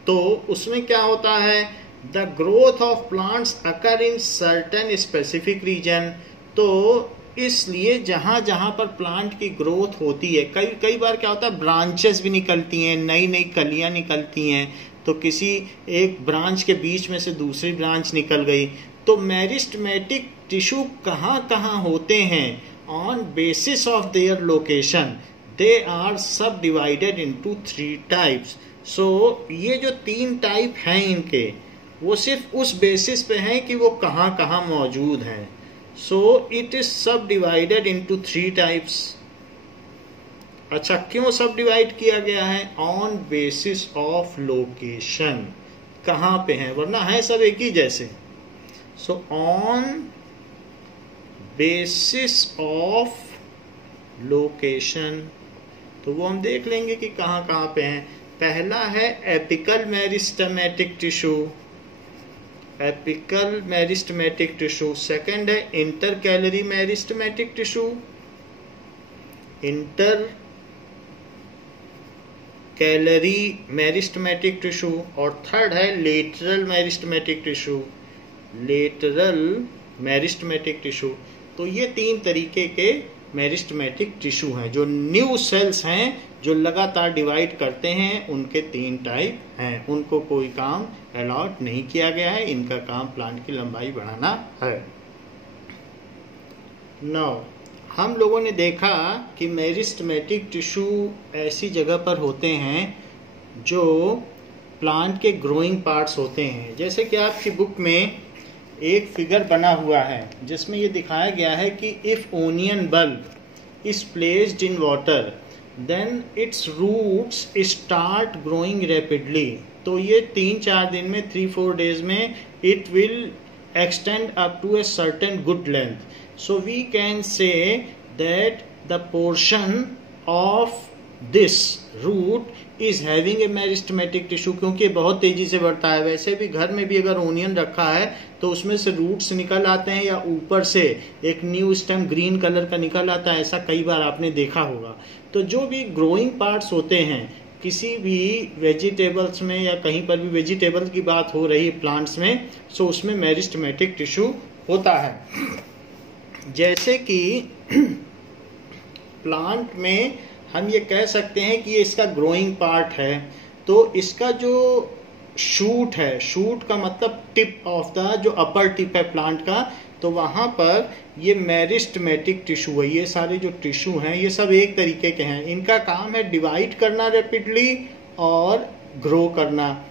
तो उसमें क्या होता है? The growth of plants occur in certain specific region। तो इसलिए जहां जहां पर प्लांट की ग्रोथ होती है, कई बार क्या होता है, ब्रांचेस भी निकलती हैं, नई नई कलियां निकलती हैं। तो किसी एक ब्रांच के बीच में से दूसरी ब्रांच निकल गई। तो मेरिस्टेमेटिक टिश्यू कहाँ कहाँ होते हैं? On basis of their location they are subdivided into 3 types. So ये जो 3 टाइप हैं इनके, वो सिर्फ उस बेसिस पे हैं कि वो कहाँ कहाँ मौजूद हैं। सो इट इज सब डिवाइडेड इनटू 3 टाइप्स। अच्छा, क्यों सब डिवाइड किया गया है? ऑन बेसिस ऑफ लोकेशन, कहाँ पे हैं, वरना है सब एक ही जैसे। So on basis of location, तो वो हम देख लेंगे कि कहाँ कहाँ पे हैं। पहला है apical meristematic tissue, apical meristematic tissue. Second है intercalary meristematic tissue, intercalary meristematic tissue. और थर्ड है lateral meristematic tissue, lateral meristematic tissue. तो ये 3 तरीके के मेरिस्टेमेटिक टिश्यू हैं। जो न्यू सेल्स हैं जो लगातार डिवाइड करते हैं, उनके 3 टाइप हैं। उनको कोई काम अलॉट नहीं किया गया है, इनका काम प्लांट की लंबाई बढ़ाना है। नाउ हम लोगों ने देखा कि मेरिस्टेमेटिक टिश्यू ऐसी जगह पर होते हैं जो प्लांट के ग्रोइंग पार्ट्स होते हैं। जैसे कि आपकी बुक में एक फिगर बना हुआ है जिसमें ये दिखाया गया है कि if onion bulb is placed in water then its roots start growing rapidly. तो ये 3-4 दिन में, 3-4 डेज में it will extend up to a certain good length. So we can say that the portion of this root is having a meristematic tissue, क्योंकि बहुत तेजी से बढ़ता है। वैसे भी घर में भी अगर ओनियन रखा है तो उसमें से रूट्स निकल आते हैं, या ऊपर से एक न्यू स्टेम ग्रीन कलर का निकल आता है, ऐसा कई बार आपने देखा होगा। तो जो भी ग्रोइंग पार्ट्स होते हैं किसी भी वेजिटेबल्स में, या कहीं पर भी वेजिटेबल्स की बात हो रही है प्लांट्स में, सो उसमें मेरिस्टेमेटिक टिश्यू होता है। जैसे कि प्लांट में हम ये कह सकते हैं कि ये इसका ग्रोइंग पार्ट है, तो इसका जो शूट है, शूट का मतलब टिप ऑफ द जो अपर टिप है प्लांट का, तो वहां पर ये मेरिस्टेमेटिक टिश्यू है। ये सारे जो टिश्यू हैं ये सब एक तरीके के हैं, इनका काम है डिवाइड करना रैपिडली और ग्रो करना,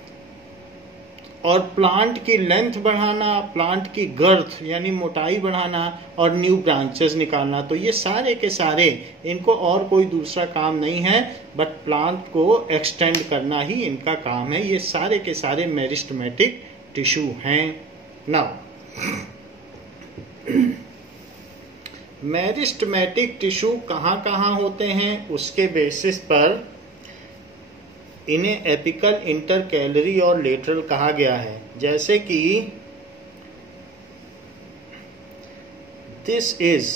और प्लांट की लेंथ बढ़ाना, प्लांट की गर्थ यानी मोटाई बढ़ाना और न्यू ब्रांचेस निकालना। तो ये सारे के सारे, इनको और कोई दूसरा काम नहीं है बट प्लांट को एक्सटेंड करना ही इनका काम है। ये सारे के सारे मेरिस्टेमेटिक टिश्यू हैं। नाउ मेरिस्टेमेटिक टिश्यू कहाँ कहाँ होते हैं, उसके बेसिस पर इन्हें एपिकल, इंटरकैलरी और लेटरल कहा गया है। जैसे कि दिस इज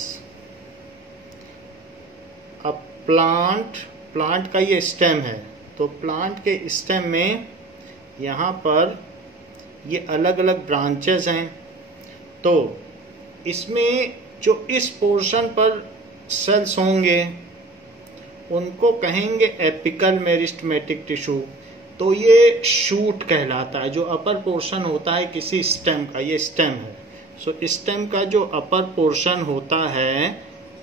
अ प्लांट का ये स्टेम है, तो प्लांट के स्टेम में यहाँ पर ये अलग अलग ब्रांचेस हैं, तो इसमें जो इस पोर्शन पर सेल्स होंगे उनको कहेंगे एपिकल मेरिस्टेमेटिक टिश्यू। तो ये शूट कहलाता है, जो अपर पोर्शन होता है किसी स्टेम का, ये स्टेम है। सो स्टेम का जो अपर पोर्शन होता है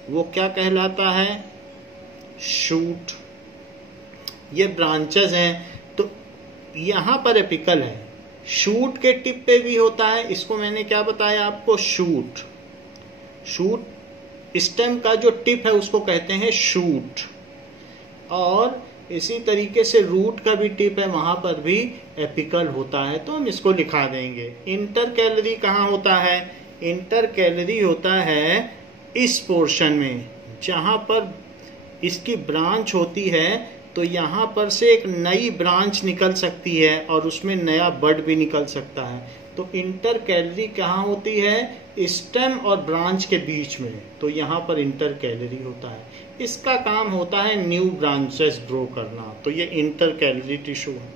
वो क्या कहलाता है, शूट। ये ब्रांचेस हैं, तो यहाँ पर एपिकल है, शूट के टिप पे भी होता है, इसको मैंने क्या बताया आपको, शूट। स्टेम का जो टिप है उसको कहते हैं शूट, और इसी तरीके से रूट का भी टिप है, वहां पर भी एपिकल होता है, तो हम इसको लिखा देंगे। इंटरकैलरी कहाँ होता है, इंटरकैलरी होता है इस पोर्शन में, जहां पर इसकी ब्रांच होती है, तो यहाँ पर से एक नई ब्रांच निकल सकती है और उसमें नया बड भी निकल सकता है। तो इंटरकैलरी कहाँ होती है, स्टेम और ब्रांच के बीच में, तो यहाँ पर इंटरकैलरी होता है। इसका काम होता है न्यू ब्रांचेस ग्रो करना, तो ये इंटरकैलरी टिश्यू है।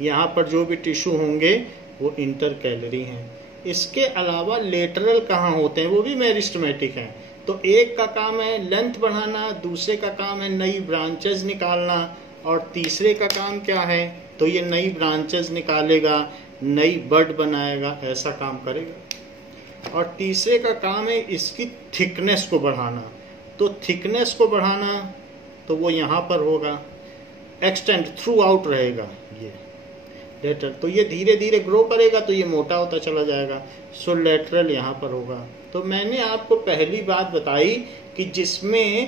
यहाँ पर जो भी टिश्यू होंगे वो इंटरकैलरी हैं। इसके अलावा लेटरल कहाँ होते हैं, वो भी मेरिस्टेमेटिक हैं। तो एक का काम है लेंथ बढ़ाना, दूसरे का काम है नई ब्रांचेस निकालना, और तीसरे का काम क्या है, तो ये नई ब्रांचेस निकालेगा, नई बड बनाएगा, ऐसा काम करेगा। और तीसरे का काम है इसकी थिकनेस को बढ़ाना, तो थिकनेस को बढ़ाना तो वो यहाँ पर होगा, एक्सटेंड थ्रू आउट रहेगा ये लेटरल, तो ये धीरे धीरे ग्रो करेगा, तो ये मोटा होता चला जाएगा। सो लेटरल यहाँ पर होगा। तो मैंने आपको पहली बात बताई कि जिसमें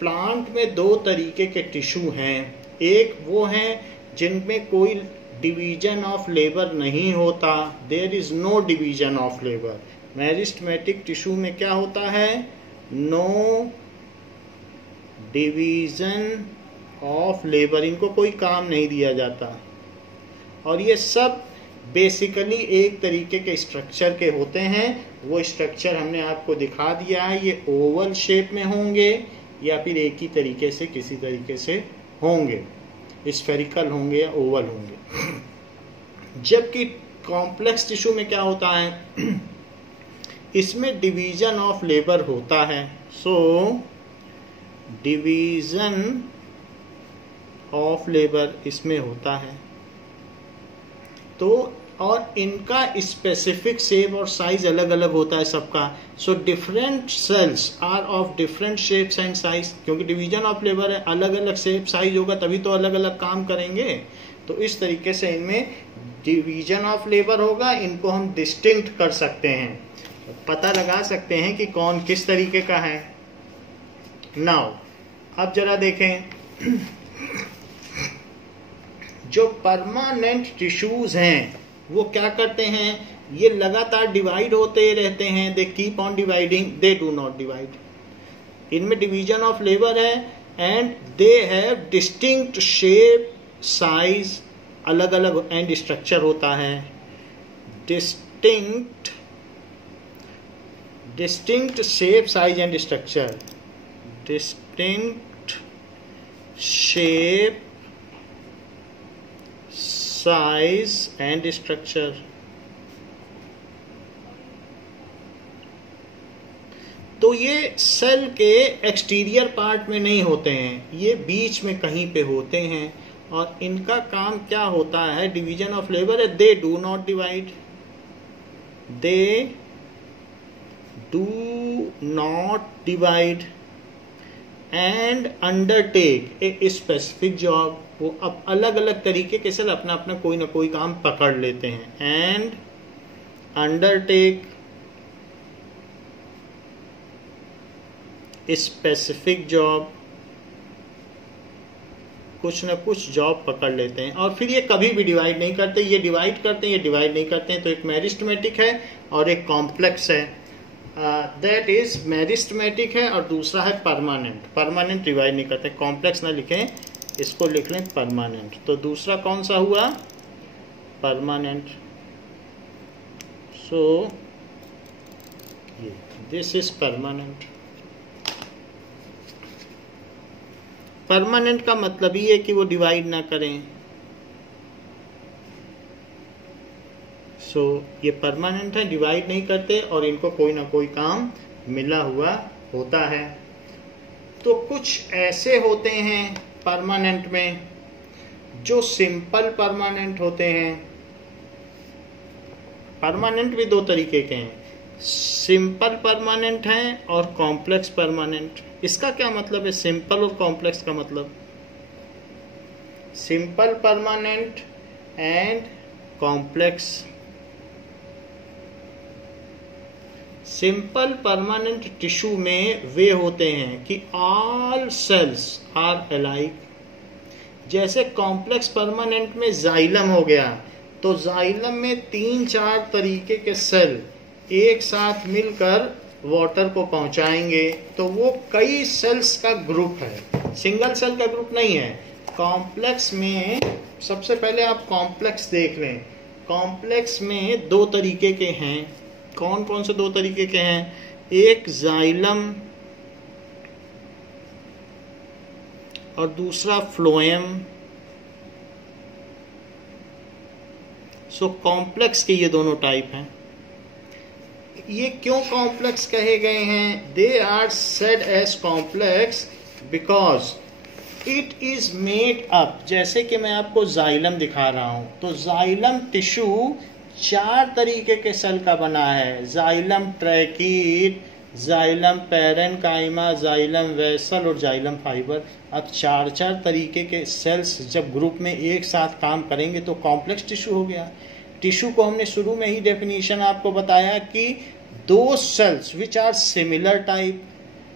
प्लांट में दो तरीके के टिश्यू हैं, एक वो हैं जिनमें कोई डिवीजन ऑफ लेबर नहीं होता, there is no division of labour. Meristematic tissue में क्या होता है, नो डिवीजन ऑफ लेबर, इनको कोई काम नहीं दिया जाता, और ये सब बेसिकली एक तरीके के स्ट्रक्चर के होते हैं। वो स्ट्रक्चर हमने आपको दिखा दिया है, ये ओवल शेप में होंगे या फिर एक ही तरीके से किसी तरीके से होंगे, स्फेरिकल होंगे या ओवल होंगे। जबकि कॉम्प्लेक्स टिश्यू में क्या होता है, इसमें डिवीजन ऑफ लेबर होता है। सो डिवीजन ऑफ लेबर इसमें होता है, तो और इनका स्पेसिफिक शेप और साइज अलग अलग होता है सबका। So different cells are of different shapes and size, क्योंकि डिवीजन ऑफ लेबर है, अलग अलग शेप साइज होगा तभी तो अलग अलग काम करेंगे। तो इस तरीके से इनमें डिवीजन ऑफ लेबर होगा, इनको हम डिस्टिंक्ट कर सकते हैं, पता लगा सकते हैं कि कौन किस तरीके का है। नाउ अब जरा देखें, जो परमानेंट टिश्यूज हैं वो क्या करते हैं, ये लगातार डिवाइड होते रहते हैं, they keep on dividing, they do not divide. इनमें डिवीजन ऑफ लेबर है and they have distinct shape size, अलग अलग एंड स्ट्रक्चर होता है। Distinct shape size and structure, distinct shape size and structure। तो ये सेल के एक्सटीरियर पार्ट में नहीं होते हैं, ये बीच में कहीं पे होते हैं। और इनका काम क्या होता है, डिवीजन ऑफ लेबर है। दे do not divide, they do not divide and undertake a specific job. वो अब अलग अलग तरीके के सेल अपना अपना कोई ना कोई काम पकड़ लेते हैं। एंड अंडरटेक स्पेसिफिक जॉब, कुछ ना कुछ जॉब पकड़ लेते हैं। और फिर ये कभी भी डिवाइड नहीं करते, ये डिवाइड करते हैं, ये डिवाइड नहीं करते हैं। तो एक मेरिस्टमेटिक है और एक कॉम्प्लेक्स है, दैट इज मेरिस्टमेटिक है, और दूसरा है परमानेंट। परमानेंट डिवाइड नहीं करते। कॉम्प्लेक्स ना लिखें, इसको लिख लें परमानेंट। तो दूसरा कौन सा हुआ, permanent. So this is permanent. Permanent का मतलब ये है कि वो डिवाइड ना करें। सो ये परमानेंट है, डिवाइड नहीं करते और इनको कोई ना कोई काम मिला हुआ होता है। तो कुछ ऐसे होते हैं परमानेंट में जो सिंपल परमानेंट होते हैं। परमानेंट भी दो तरीके के हैं, सिंपल परमानेंट हैं और कॉम्प्लेक्स परमानेंट। इसका क्या मतलब है, सिंपल और कॉम्प्लेक्स का मतलब? Simple permanent and complex. Simple permanent tissue में वे होते हैं कि ऑल सेल्स आर अलाइक। जैसे कॉम्प्लेक्स परमानेंट में जाइलम हो गया, तो जाइलम में 3-4 तरीके के सेल एक साथ मिलकर वाटर को पहुंचाएंगे। तो वो कई सेल्स का ग्रुप है, सिंगल सेल का ग्रुप नहीं है। कॉम्प्लेक्स में सबसे पहले आप कॉम्प्लेक्स देख लें। कॉम्प्लेक्स में 2 तरीके के हैं। कौन कौन से 2 तरीके के हैं? एक जाइलम और दूसरा फ्लोएम। सो कॉम्प्लेक्स के ये दोनों टाइप हैं। ये क्यों कॉम्प्लेक्स कहे गए हैं? They are said as complex because it is made up. जैसे कि मैं आपको जाइलम दिखा रहा हूं, तो जाइलम टिश्यू 4 तरीके के सेल का बना है। Xylem tracheid, xylem parenchyma, xylem vessel और जाइलम फाइबर। अब 4 तरीके के सेल्स जब ग्रुप में एक साथ काम करेंगे तो कॉम्प्लेक्स टिश्यू हो गया। टिश्यू को हमने शुरू में ही डेफिनेशन आपको बताया कि 2 cells which are similar type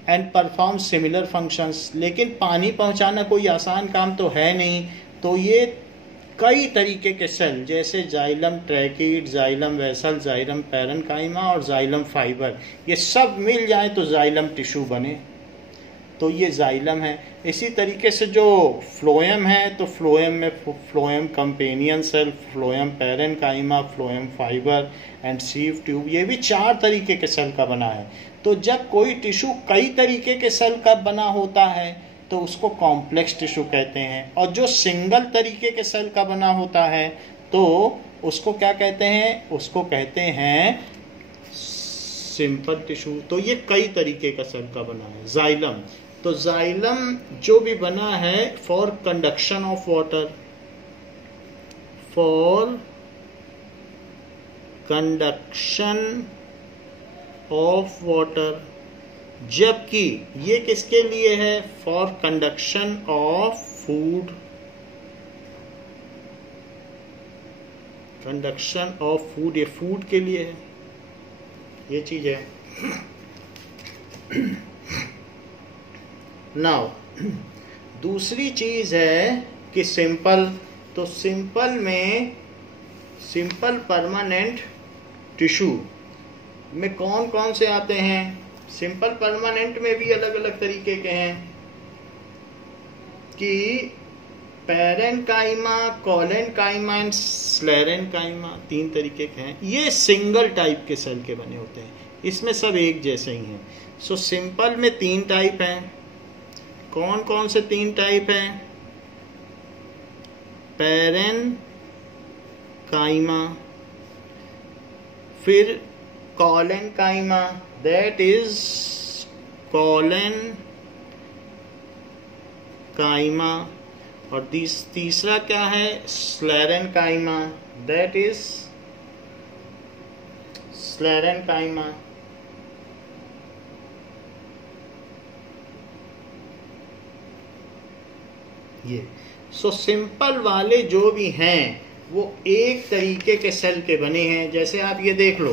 and perform similar functions. लेकिन पानी पहुंचाना कोई आसान काम तो है नहीं, तो ये कई तरीके के सेल जैसे xylem tracheid, xylem vessel, xylem parenchyma और जाइलम फाइबर, ये सब मिल जाए तो जाइलम टिश्यू बने, तो ये जाइलम है। इसी तरीके से जो फ्लोएम है, तो फ्लोएम में phloem companion cell, phloem parenchyma, phloem fibre and sieve tube, ये भी 4 तरीके के सेल का बना है। तो जब कोई टिश्यू कई तरीके के सेल का बना होता है तो उसको कॉम्प्लेक्स टिश्यू कहते हैं, और जो सिंगल तरीके के सेल का बना होता है तो उसको क्या कहते हैं? उसको कहते हैं सिंपल टिश्यू। तो ये कई तरीके का सेल का बना है जाइलम। तो जाइलम जो भी बना है for conduction of water, for conduction of water, जबकि ये किसके लिए है? For conduction of food, conduction of food, ये फूड के लिए है, ये चीज है। नाउ दूसरी चीज है कि सिंपल। तो सिंपल में, सिंपल परमानेंट टिश्यू में कौन कौन से आते हैं? सिंपल परमानेंट में भी अलग अलग तरीके के हैं कि पैरेनकाइमा, कोलेनकाइमा एंड स्लेरेनकाइमा, 3 तरीके के हैं। ये सिंगल टाइप के सेल के बने होते हैं, इसमें सब एक जैसे ही हैं। सो सिंपल में 3 टाइप हैं। कौन कौन से 3 टाइप हैं? पैरेनकाइमा, फिर कोलेनकाइमा, that is कॉलन काइमा, और तीसरा क्या है, स्लेरेन काइमा, दैट इज स्लेरेन काइमा। ये सो सिंपल वाले जो भी हैं वो एक तरीके के सेल के बने हैं। जैसे आप ये देख लो,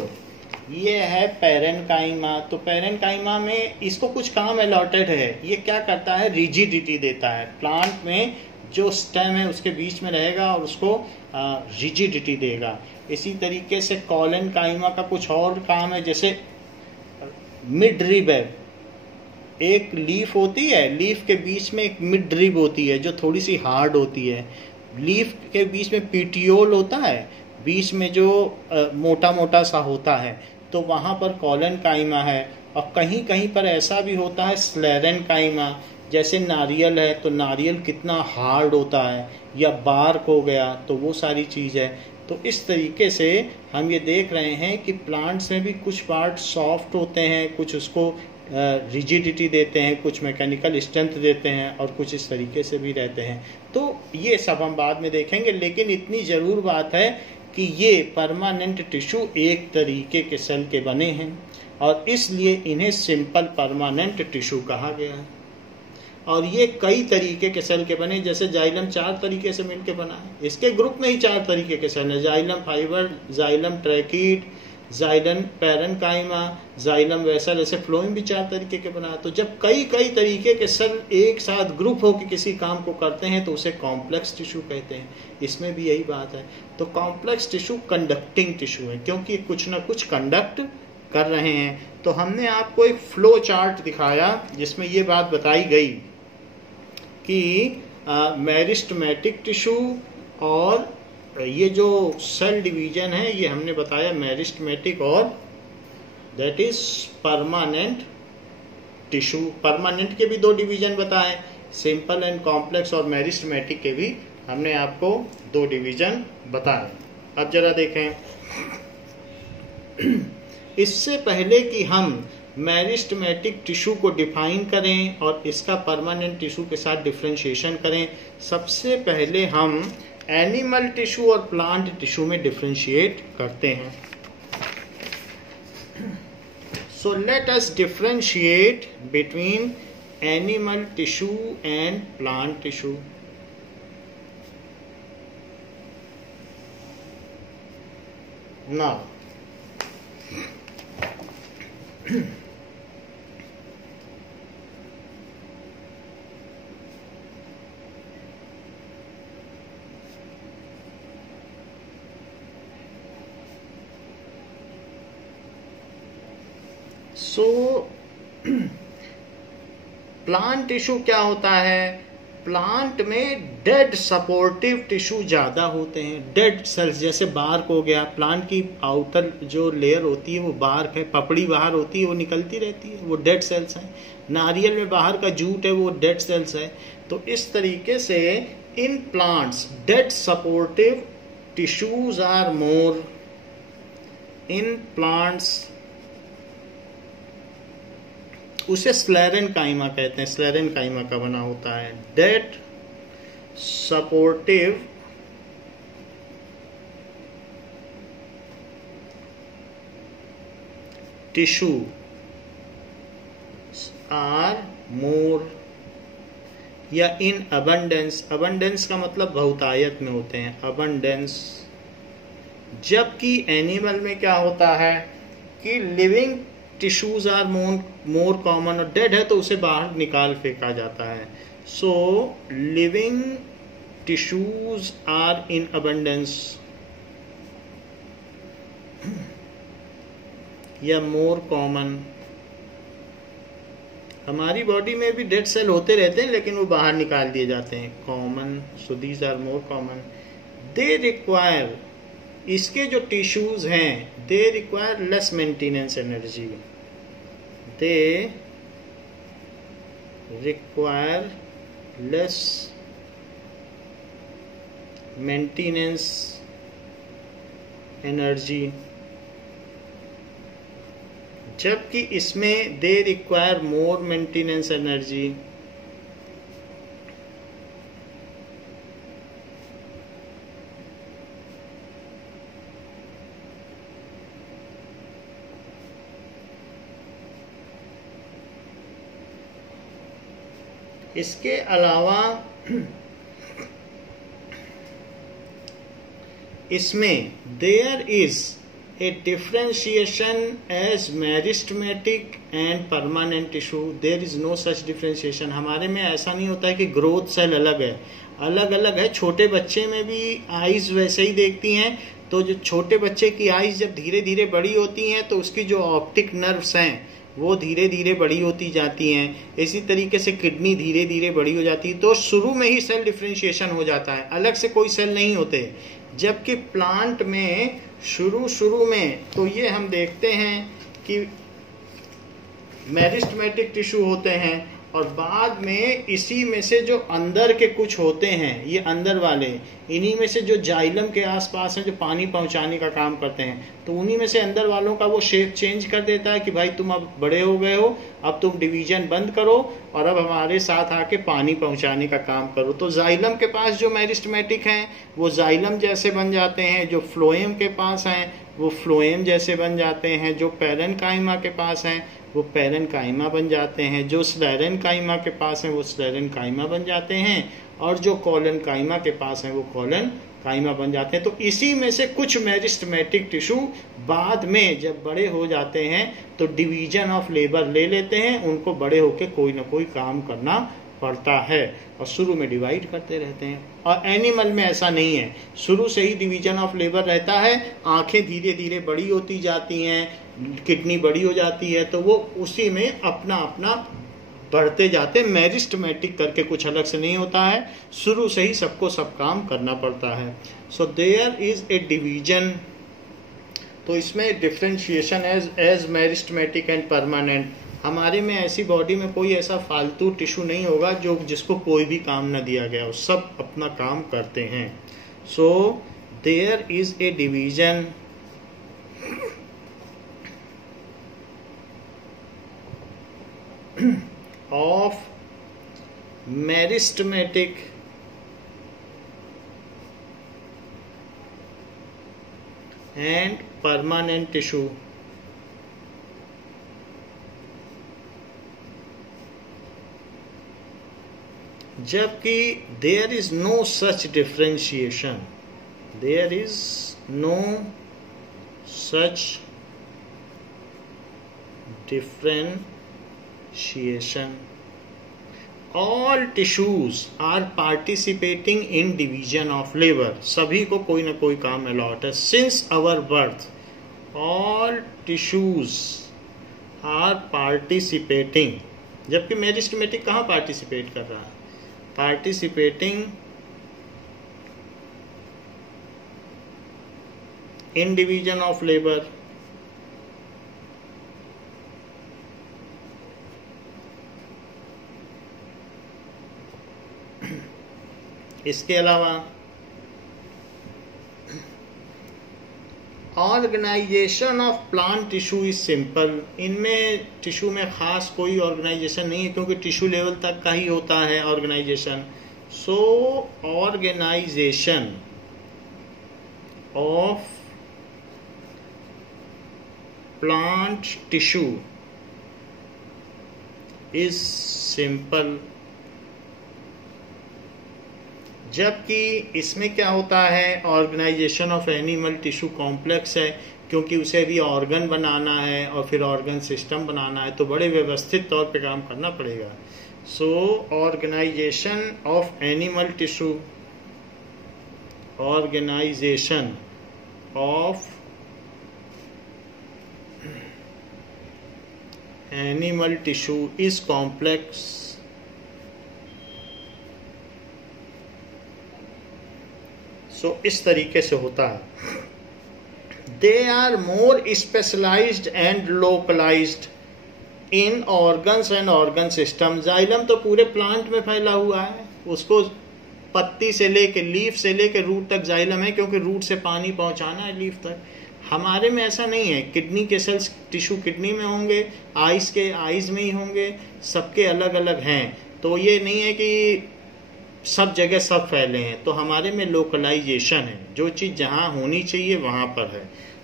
ये है पैरेनकाइमा। तो पैरेनकाइमा में इसको कुछ काम अलॉटेड है। ये क्या करता है, रिजिडिटी देता है। प्लांट में जो स्टेम है उसके बीच में रहेगा और उसको रिजिडिटी देगा। इसी तरीके से कॉलेनकाइमा का कुछ और काम है, जैसे मिड रिब है, एक लीफ होती है, लीफ के बीच में एक मिड रिब होती है जो थोड़ी सी हार्ड होती है। लीफ के बीच में पीटियोल होता है, बीच में जो मोटा मोटा सा होता है, तो वहाँ पर कॉलेनकाइमा है। और कहीं कहीं पर ऐसा भी होता है स्लेरेनकाइमा, जैसे नारियल है तो नारियल कितना हार्ड होता है, या बार्क हो गया, तो वो सारी चीज़ है। तो इस तरीके से हम ये देख रहे हैं कि प्लांट्स में भी कुछ पार्ट सॉफ्ट होते हैं, कुछ उसको रिजिडिटी देते हैं, कुछ मैकेनिकल स्ट्रेंथ देते हैं, और कुछ इस तरीके से भी रहते हैं। तो ये सब हम बाद में देखेंगे, लेकिन इतनी ज़रूर बात है कि ये परमानेंट टिश्यू एक तरीके के सेल के बने हैं, और इसलिए इन्हें सिंपल परमानेंट टिश्यू कहा गया है। और ये कई तरीके के सेल के बने, जैसे जाइलम 4 तरीके से मिलकर बना है। इसके ग्रुप में ही 4 तरीके के सेल हैं, xylem fibre, xylem tracheid, xylem parenchyma, xylem vessel, ऐसे फ्लोएम भी 4 तरीके के बना है। तो जब कई तरीके के सेल एक साथ ग्रुप होकर किसी काम को करते हैं तो उसे कॉम्प्लेक्स टिश्यू कहते हैं। इसमें भी यही बात है। तो कॉम्प्लेक्स टिश्यू कंडक्टिंग टिश्यू है, क्योंकि कुछ ना कुछ कंडक्ट कर रहे हैं। तो हमने आपको एक फ्लो चार्ट दिखाया जिसमें ये बात बताई गई कि मेरिस्टेमेटिक टिश्यू और ये जो सेल डिवीजन है ये हमने बताया मेरिस्टेमेटिक और that is permanent tissue. Permanent के भी 2 डिवीजन बताए, सिंपल एंड कॉम्प्लेक्स, और मेरिस्टेमेटिक के भी हमने आपको 2 डिवीजन बताए। अब जरा देखें, इससे पहले कि हम मेरिस्टेमेटिक टिश्यू को डिफाइन करें और इसका परमानेंट टिश्यू के साथ डिफ्रेंशिएशन करें, सबसे पहले हम एनिमल टिश्यू और प्लांट टिश्यू में डिफ्रेंशिएट करते हैं। So let us differentiate between animal tissue and plant tissue. Now plant tissue क्या होता है, प्लांट में डेड सपोर्टिव टिश्यू ज़्यादा होते हैं। डेड सेल्स, जैसे बार्क हो गया, प्लांट की आउटर जो लेयर होती है वो बार्क है, पपड़ी बाहर होती है वो निकलती रहती है, वो डेड सेल्स हैं। नारियल में बाहर का जूट है वो डेड सेल्स है। तो इस तरीके से in plants dead supportive tissues are more in plants. उसे स्लेरेनकाइमा कहते हैं, स्लेरेनकाइमा का बना होता है। Dead supportive tissue are more या इन अबंडेंस। अबंडेंस का मतलब बहुतायत में होते हैं, अबंडेंस। जबकि एनिमल में क्या होता है कि living tissues are more common, और डेड है तो उसे बाहर निकाल फेंका जाता है। So living tissues are in abundance या मोर कॉमन। हमारी बॉडी में भी डेड सेल होते रहते हैं लेकिन वो बाहर निकाल दिए जाते हैं, common. So these are more common. They require, इसके जो टिश्यूज हैं, they require less maintenance energy, they require less maintenance energy जबकि इसमें they require more maintenance energy. इसके अलावा इसमें there is a differentiation as meristematic and permanent tissue. There is no such differentiation. हमारे में ऐसा नहीं होता है कि ग्रोथ सेल अलग है, अलग अलग है। छोटे बच्चे में भी आईज वैसे ही देखती हैं, तो जो छोटे बच्चे की आईज जब धीरे धीरे बड़ी होती हैं तो उसकी जो ऑप्टिक नर्व्स हैं वो धीरे धीरे बड़ी होती जाती हैं। इसी तरीके से किडनी धीरे धीरे बड़ी हो जाती है। तो शुरू में ही सेल डिफ्रेंशिएशन हो जाता है, अलग से कोई सेल नहीं होते। जबकि प्लांट में शुरू में तो ये हम देखते हैं कि मेरिस्टेमेटिक टिश्यू होते हैं, और बाद में इसी में से जो अंदर के कुछ होते हैं, ये अंदर वाले, इन्हीं में से जो जाइलम के आसपास हैं जो पानी पहुंचाने का काम करते हैं, तो उन्हीं में से अंदर वालों का वो शेप चेंज कर देता है कि भाई तुम अब बड़े हो गए हो, अब तुम डिवीजन बंद करो और अब हमारे साथ आके पानी पहुंचाने का काम करो। तो जाइलम के पास जो मेरिस्टेमेटिक हैं वो जाइलम जैसे बन जाते हैं, जो फ्लोएम के पास हैं वो फ्लोएम जैसे बन जाते हैं, जो पैरेन्काइमा के पास हैं वो पैरेन्काइमा बन जाते हैं, जो स्लेरेन्काइमा के पास हैं वो स्लेरेन्काइमा बन जाते हैं, और जो कोलेनकाइमा के पास हैं वो कोलेनकाइमा बन जाते हैं। तो इसी में से कुछ मेरिस्टेमेटिक टिश्यू बाद में जब बड़े हो जाते हैं तो डिवीजन ऑफ लेबर ले लेते हैं, उनको बड़े होके कोई ना कोई काम करना पड़ता है और शुरू में डिवाइड करते रहते हैं। और एनिमल में ऐसा नहीं है, शुरू से ही डिवीजन ऑफ लेबर रहता है। आंखें धीरे धीरे बड़ी होती जाती हैं, किडनी बड़ी हो जाती है, तो वो उसी में अपना अपना बढ़ते जाते। मेरिस्टेमेटिक करके कुछ अलग से नहीं होता है, शुरू से ही सबको सब काम करना पड़ता है। So there is a division. तो इसमें differentiation as meristematic and permanent. हमारे में ऐसी बॉडी में कोई ऐसा फालतू टिश्यू नहीं होगा जो जिसको कोई भी काम न दिया गया हो, सब अपना काम करते हैं। So there is a division of meristematic and permanent tissue. जबकि there is no such differentiation, there is no such differentiation. All tissues are participating in division of labor. सभी को कोई ना कोई काम अलॉट है। Since our birth, all tissues are participating. जबकि meristematic कहाँ पार्टिसिपेट कर रहा है? Participating in division of labor. इसके अलावा organisation of plant tissue is simple. इनमें टिश्यू में खास कोई ऑर्गेनाइजेशन नहीं है, क्योंकि टिश्यू लेवल तक का ही होता है organisation. So organisation of plant tissue is simple. जबकि इसमें क्या होता है, organisation of animal tissue complex है, क्योंकि उसे भी ऑर्गन बनाना है और फिर ऑर्गन सिस्टम बनाना है, तो बड़े व्यवस्थित तौर पे काम करना पड़ेगा। So organisation of animal tissue, organisation of animal tissue is complex. So इस तरीके से होता है। They are more specialised and localised in organs and organ system. Xylem तो पूरे प्लांट में फैला हुआ है, उसको पत्ती से लेके लीफ से लेके रूट तक जाइलम है, क्योंकि रूट से पानी पहुंचाना है लीफ तक। हमारे में ऐसा नहीं है, किडनी के सेल्स टिश्यू किडनी में होंगे, आइज के आइज में ही होंगे, सबके अलग अलग हैं। तो ये नहीं है कि सब जगह सब फैले हैं, तो हमारे में लोकलाइजेशन है, जो चीज़ जहाँ होनी चाहिए वहाँ पर है।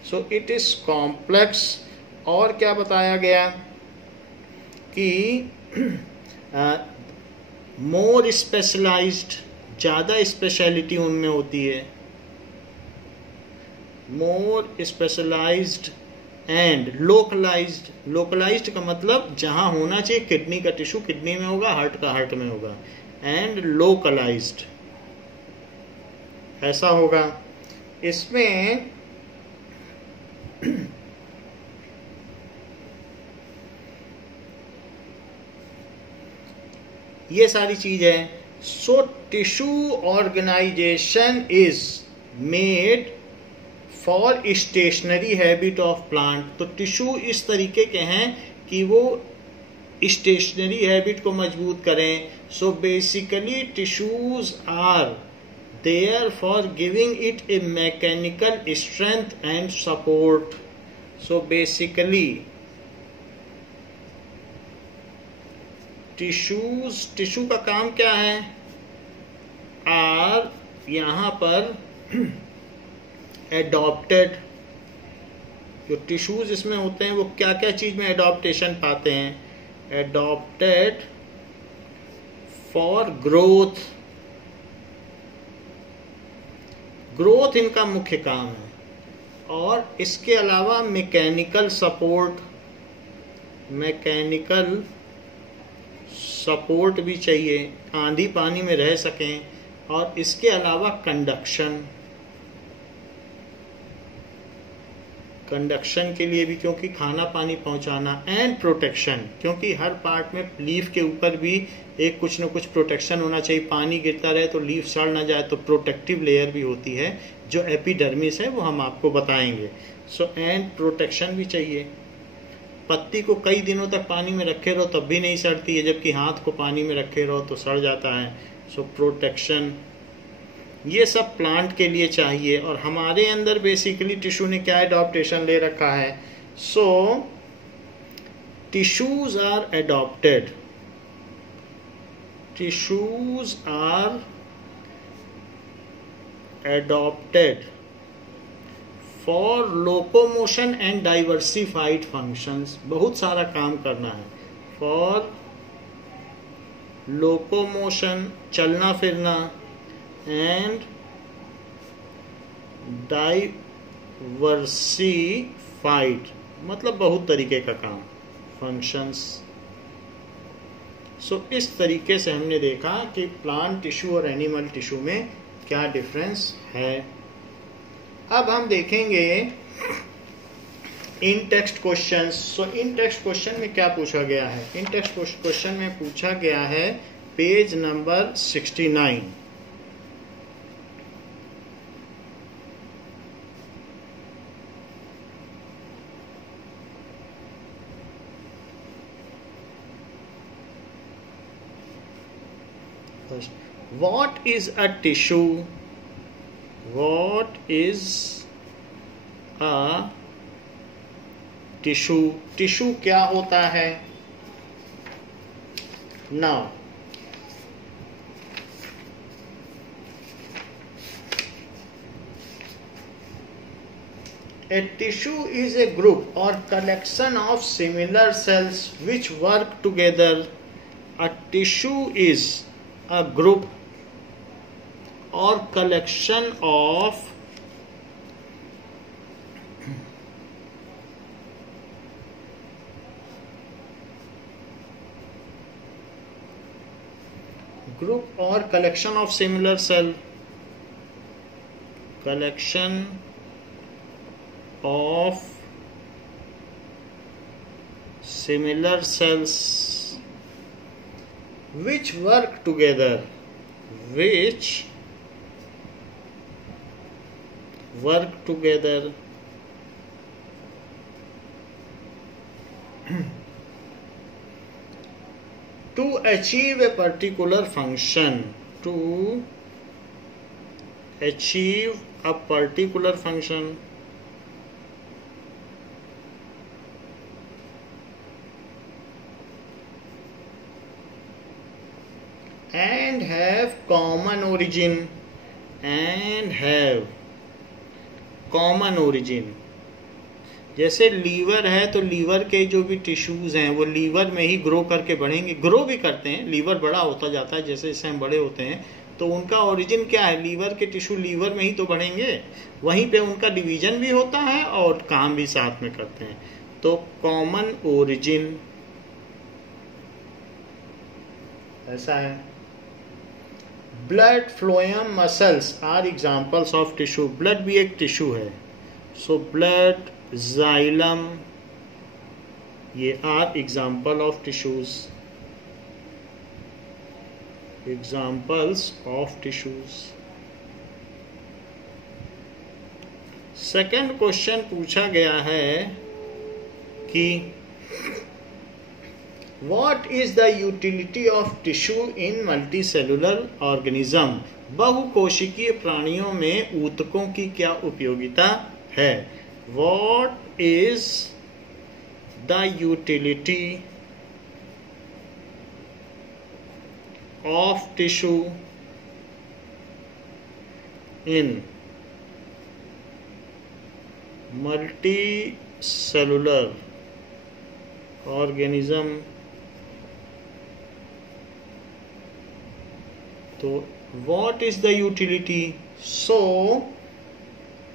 So it is complex. और क्या बताया गया कि मोर स्पेशलाइज्ड, ज़्यादा स्पेशलिटी उनमें होती है। मोर स्पेशलाइज्ड एंड लोकलाइज्ड। लोकलाइज्ड का मतलब जहाँ होना चाहिए किडनी का टिश्यू किडनी में होगा, हार्ट का हार्ट में होगा। एंड लोकलाइज्ड ऐसा होगा। इसमें ये सारी चीज है। So tissue organisation is made for stationary habit of plant. तो टिश्यू इस तरीके के हैं कि वो स्टेशनरी हैबिट को मजबूत करें। So basically tissues are there for giving it a mechanical strength and support. So basically tissue का काम क्या है? आर यहाँ पर एडॉप्टेड। जो टिश्यूज इसमें होते हैं वो क्या क्या चीज में एडॉप्टेशन पाते हैं? Adopted for growth. ग्रोथ इनका मुख्य काम है। और इसके अलावा मैकेनिकल सपोर्ट, मैकेनिकल सपोर्ट भी चाहिए, आंधी पानी में रह सकें। और इसके अलावा कंडक्शन, कंडक्शन के लिए भी, क्योंकि खाना पानी पहुंचाना। एंड प्रोटेक्शन, क्योंकि हर पार्ट में लीफ के ऊपर भी एक कुछ न कुछ प्रोटेक्शन होना चाहिए। पानी गिरता रहे तो लीफ सड़ ना जाए, तो प्रोटेक्टिव लेयर भी होती है जो एपिडर्मिस है, वो हम आपको बताएंगे। सो एंड प्रोटेक्शन भी चाहिए। पत्ती को कई दिनों तक पानी में रखे रहो तब भी नहीं सड़ती है, जबकि हाथ को पानी में रखे रहो तो सड़ जाता है। सो प्रोटेक्शन, ये सब प्लांट के लिए चाहिए। और हमारे अंदर बेसिकली टिश्यू ने क्या एडॉप्टेशन ले रखा है? So tissues are adapted, tissues are adapted for locomotion and diversified functions. बहुत सारा काम करना है। फॉर लोकोमोशन, चलना फिरना, एंड डाइवर्सिफाइड मतलब बहुत तरीके का काम, फंक्शंस। सो इस तरीके से हमने देखा कि प्लांट टिश्यू और एनिमल टिश्यू में क्या डिफरेंस है। अब हम देखेंगे इन टेक्स्ट क्वेश्चंस। सो इन टेक्स्ट क्वेश्चन में क्या पूछा गया है? इन टेक्स्ट क्वेश्चन में पूछा गया है page number 69। What is a tissue? What is a tissue? Tissue क्या होता है? Now, a tissue is a group or collection of similar cells which work together. A tissue is a group or collection of similar cell, collection of similar cells which work together, to achieve a particular function. To achieve a particular function. and have common origin, and have common origin. जैसे liver है तो liver के जो भी tissues हैं वो liver में ही grow करके बढ़ेंगे, ग्रो भी करते हैं, लीवर बड़ा होता जाता है जैसे जैसे हम बड़े होते हैं, तो उनका ओरिजिन क्या है, लीवर के टिश्यू लीवर में ही तो बढ़ेंगे, वहीं पे उनका डिवीजन भी होता है और काम भी साथ में करते हैं, तो कॉमन ओरिजिन ऐसा है. Blood phloem muscles are examples of tissue. Blood भी एक टिश्यू है, सो ब्लड, जाइलम, ये are example of tissues, examples of tissues. Second question पूछा गया है कि what is the utility of tissue in multicellular organism. बहुकोशिकीय प्राणियों में ऊतकों की क्या उपयोगिता है. What is the utility of tissue in multicellular organism? तो what is the utility? So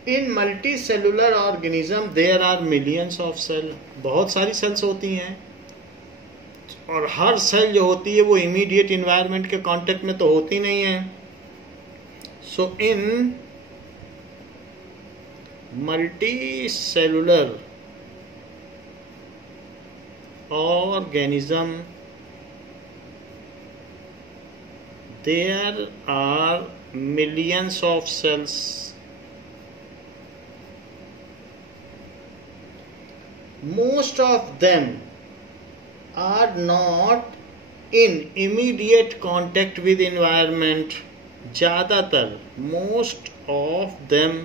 in multi cellular organism there are millions of cell. बहुत सारी सेल्स होती हैं और हर सेल जो होती है वो इमीडिएट इन्वायरमेंट के कांटेक्ट में तो होती नहीं है. So in multi cellular organism there are millions of cells. Most of them are not in immediate contact with environment. ज़्यादातर most of them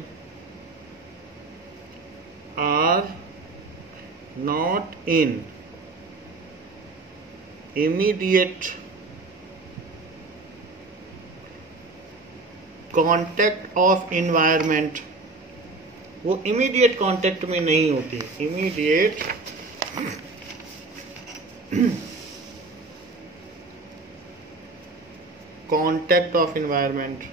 are not in immediate contact of environment. वो immediate contact में नहीं होती. Immediate contact of environment.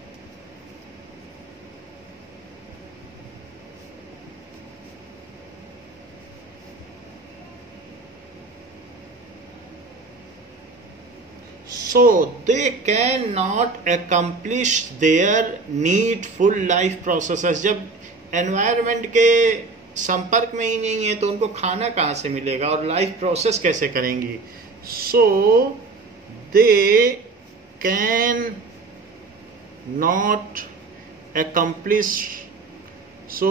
So they cannot accomplish their needful life processes. जब environment के संपर्क में ही नहीं है तो उनको खाना कहाँ से मिलेगा और लाइफ प्रोसेस कैसे करेंगी. So they can not accomplish. So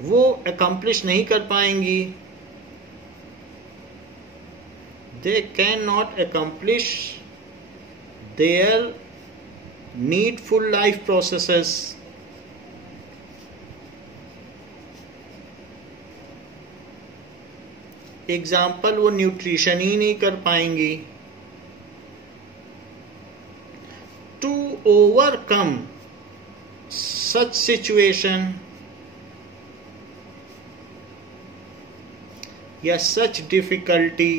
वो अकम्प्लिश नहीं कर पाएंगी. They can not accomplish their needful life processes. Example, वो न्यूट्रिशन ही नहीं कर पाएंगी. टू ओवरकम सच सिचुएशन या such difficulty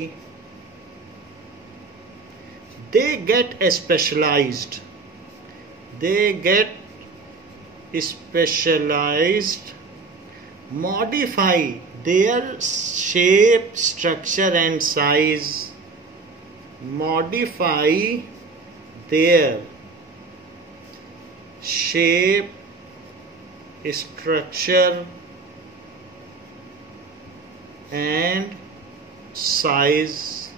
they get specialised. They get specialised, modify their shape, structure and size. Modify their shape, structure and size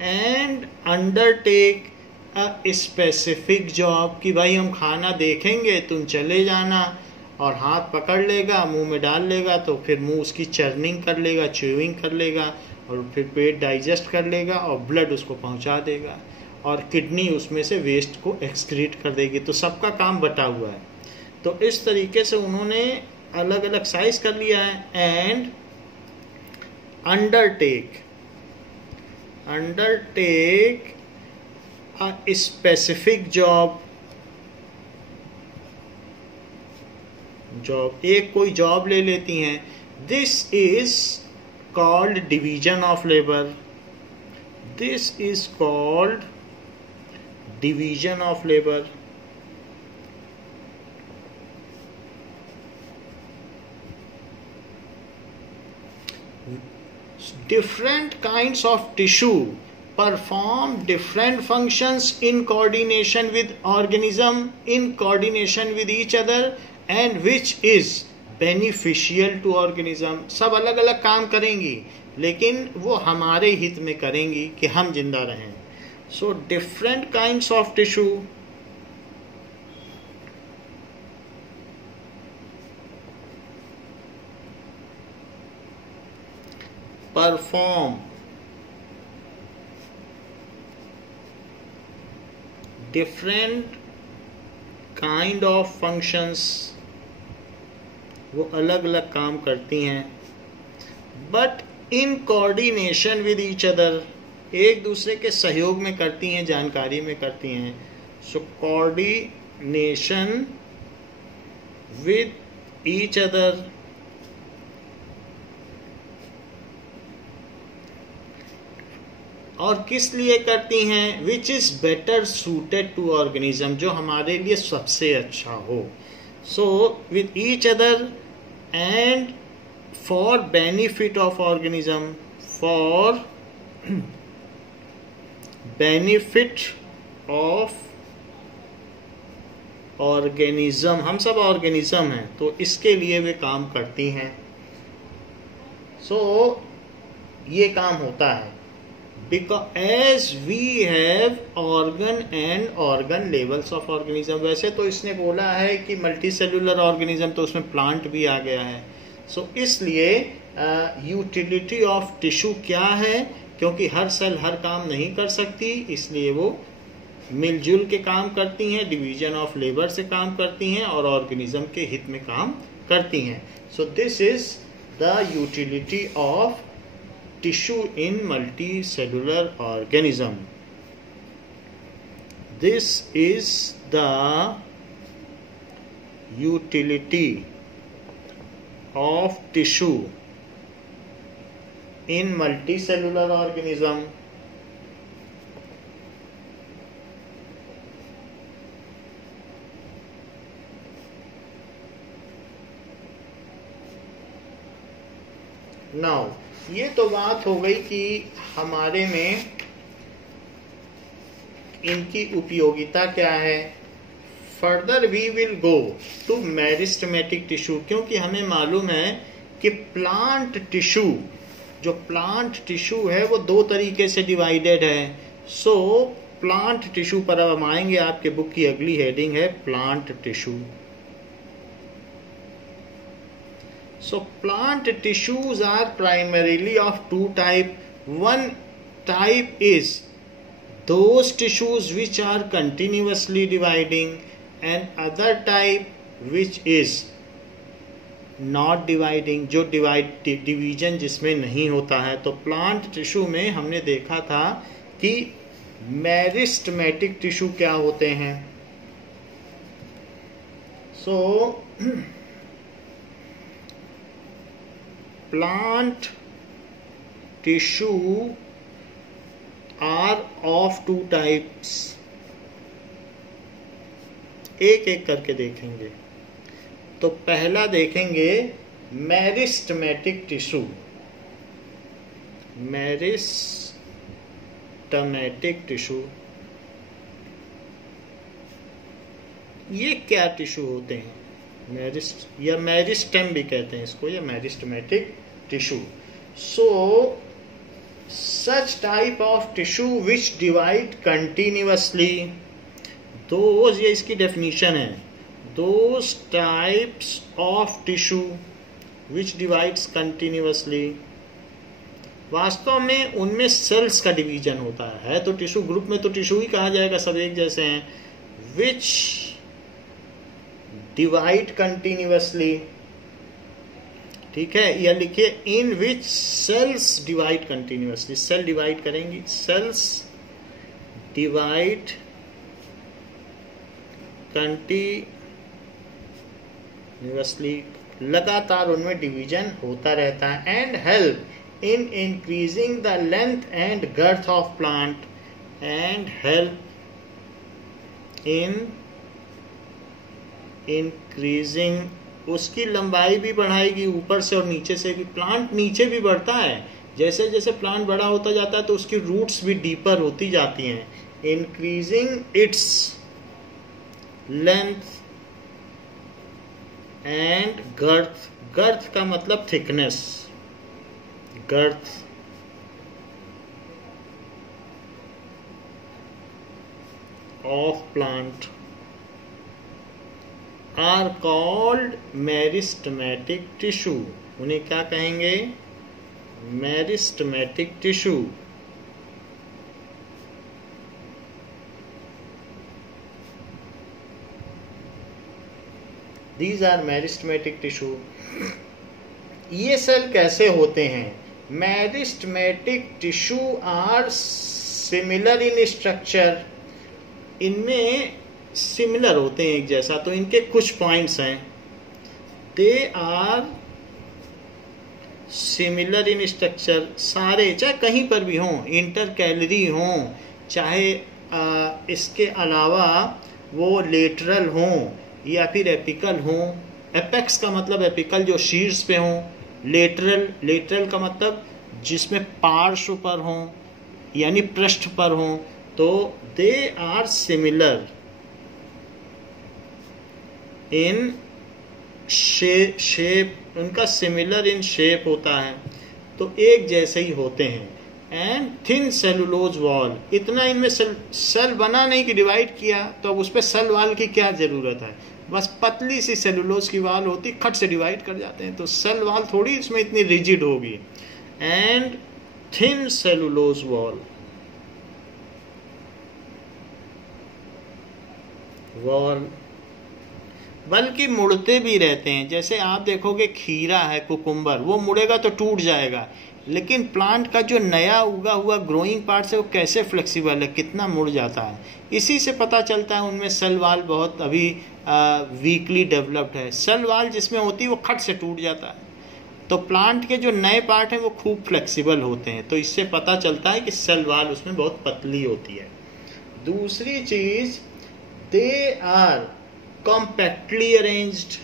and undertake a specific job. कि भाई हम खाना देखेंगे, तुम चले जाना, और हाथ पकड़ लेगा, मुंह में डाल लेगा, तो फिर मुंह उसकी चर्निंग कर लेगा, च्यूइंग कर लेगा, और फिर पेट डाइजेस्ट कर लेगा और ब्लड उसको पहुंचा देगा, और किडनी उसमें से वेस्ट को एक्सक्रीट कर देगी. तो सबका काम बटा हुआ है. तो इस तरीके से उन्होंने अलग अलग साइज कर लिया है. And undertake a specific job, एक कोई जॉब ले लेती हैं. This is called division of labor. This is called division of labor. Different kinds of tissue perform different functions in coordination with organism, in coordination with each other, and which is beneficial to organism. सब अलग अलग काम करेंगी लेकिन वो हमारे हित में करेंगी कि हम जिंदा रहें. So different kinds of tissue perform different kind of functions, वो अलग अलग काम करती हैं, but in coordination with each other, एक दूसरे के सहयोग में करती हैं, जानकारी में करती हैं. So coordination with each other और किस लिए करती हैं? Which is better suited to organism, जो हमारे लिए सबसे अच्छा हो. So with each other and for benefit of organism, for benefit of organism. हम सब ऑर्गेनिज्म हैं तो इसके लिए वे काम करती हैं. सो ये काम होता है. Because as we have organ and organ levels of organism, वैसे तो इसने बोला है कि मल्टी सेलुलर ऑर्गेनिज्म, तो उसमें प्लांट भी आ गया है. सो इसलिए यूटिलिटी ऑफ टिश्यू क्या है, क्योंकि हर सेल हर काम नहीं कर सकती, इसलिए वो मिलजुल के काम करती हैं, डिवीजन ऑफ लेबर से काम करती हैं और ऑर्गेनिज्म के हित में काम करती हैं. So this is the utility of tissue in multicellular organism. This is the utility of tissue in multicellular organism. Now ये तो बात हो गई कि हमारे में इनकी उपयोगिता क्या है. Further we will go to meristematic tissue, क्योंकि हमें मालूम है कि प्लांट टिश्यू, जो प्लांट टिश्यू है वो दो तरीके से डिवाइडेड है. सो प्लांट टिश्यू पर अब हम आएंगे. आपके बुक की अगली हेडिंग है plant tissue. So plant tissues are primarily of two types. One type is those tissues which are continuously dividing, and other type which is not dividing, जो डिवीजन जिसमें नहीं होता है. तो प्लांट टिश्यू में हमने देखा था कि मेरिस्टेमेटिक टिश्यू क्या होते हैं. सो plant tissue are of two types. एक एक करके देखेंगे. तो पहला देखेंगे मेरिस्टेमेटिक टिश्यू. मेरिस्टेमेटिक टिश्यू ये क्या टिश्यू होते हैं? या मेरिस्टेम भी कहते हैं इसको, या meristematic tissue. So such type of tissue which divide continuously, those, ये इसकी डेफिनेशन है, those types of tissue which divides continuously. वास्तव में उनमें सेल्स का डिवीजन होता है तो टिश्यू ग्रुप में तो टिश्यू ही कहा जाएगा, सब एक जैसे हैं. विच डिवाइड कंटिन्यूअसली, ठीक है, या लिखिए in which cells divide continuously. Cell divide करेंगी, सेल्स divide continuously, लगातार उनमें डिवीजन होता रहता है, and help in increasing the length and girth of plant, and help in increasing, उसकी लंबाई भी बढ़ाएगी ऊपर से और नीचे से भी। प्लांट नीचे भी बढ़ता है, जैसे जैसे प्लांट बड़ा होता जाता है तो उसकी रूट्स भी डीपर होती जाती हैं। Increasing its length and girth, girth का मतलब thickness, girth of plant are called meristematic tissue. उन्हें क्या कहेंगे? Meristematic tissue. These are meristematic tissue. ये सेल कैसे होते हैं? Meristematic tissue are similar in structure, इनमें सिमिलर होते हैं, एक जैसा। तो इनके कुछ पॉइंट्स हैं। They are similar in structure, सारे चाहे कहीं पर भी हों, इंटर कैलरी हों, चाहे इसके अलावा वो लेटरल हों या फिर एपिकल हों। एपेक्स का मतलब एपिकल जो शीर्ष पे हों, लेटरल, लेटरल का मतलब जिसमें पार्श्व पर हों यानी पृष्ठ पर हों। तो they are similar in shape, उनका सिमिलर इन शेप होता है, तो एक जैसे ही होते हैं। एंड थिन सेलुलोज वॉल, इतना इनमें सेल बना नहीं कि डिवाइड किया, तो अब उस पर सेल वॉल की क्या जरूरत है? बस पतली सी सेलुलोज की वॉल होती, खट से डिवाइड कर जाते हैं, तो सेल वॉल थोड़ी इसमें इतनी रिजिड होगी। एंड थिन सेलुलोज वॉल, बल्कि मुड़ते भी रहते हैं। जैसे आप देखोगे खीरा है, कुकुम्बर, वो मुड़ेगा तो टूट जाएगा, लेकिन प्लांट का जो नया उगा हुआ ग्रोइंग पार्ट है वो कैसे फ्लेक्सिबल है, कितना मुड़ जाता है। इसी से पता चलता है उनमें सेल वॉल बहुत अभी वीकली डेवलप्ड है। सेल वॉल जिसमें होती है वो खट से टूट जाता है, तो प्लांट के जो नए पार्ट हैं वो खूब फ्लेक्सिबल होते हैं। तो इससे पता चलता है कि सेल वॉल उसमें बहुत पतली होती है। दूसरी चीज, दे आर कॉम्पैक्टली अरेंज्ड।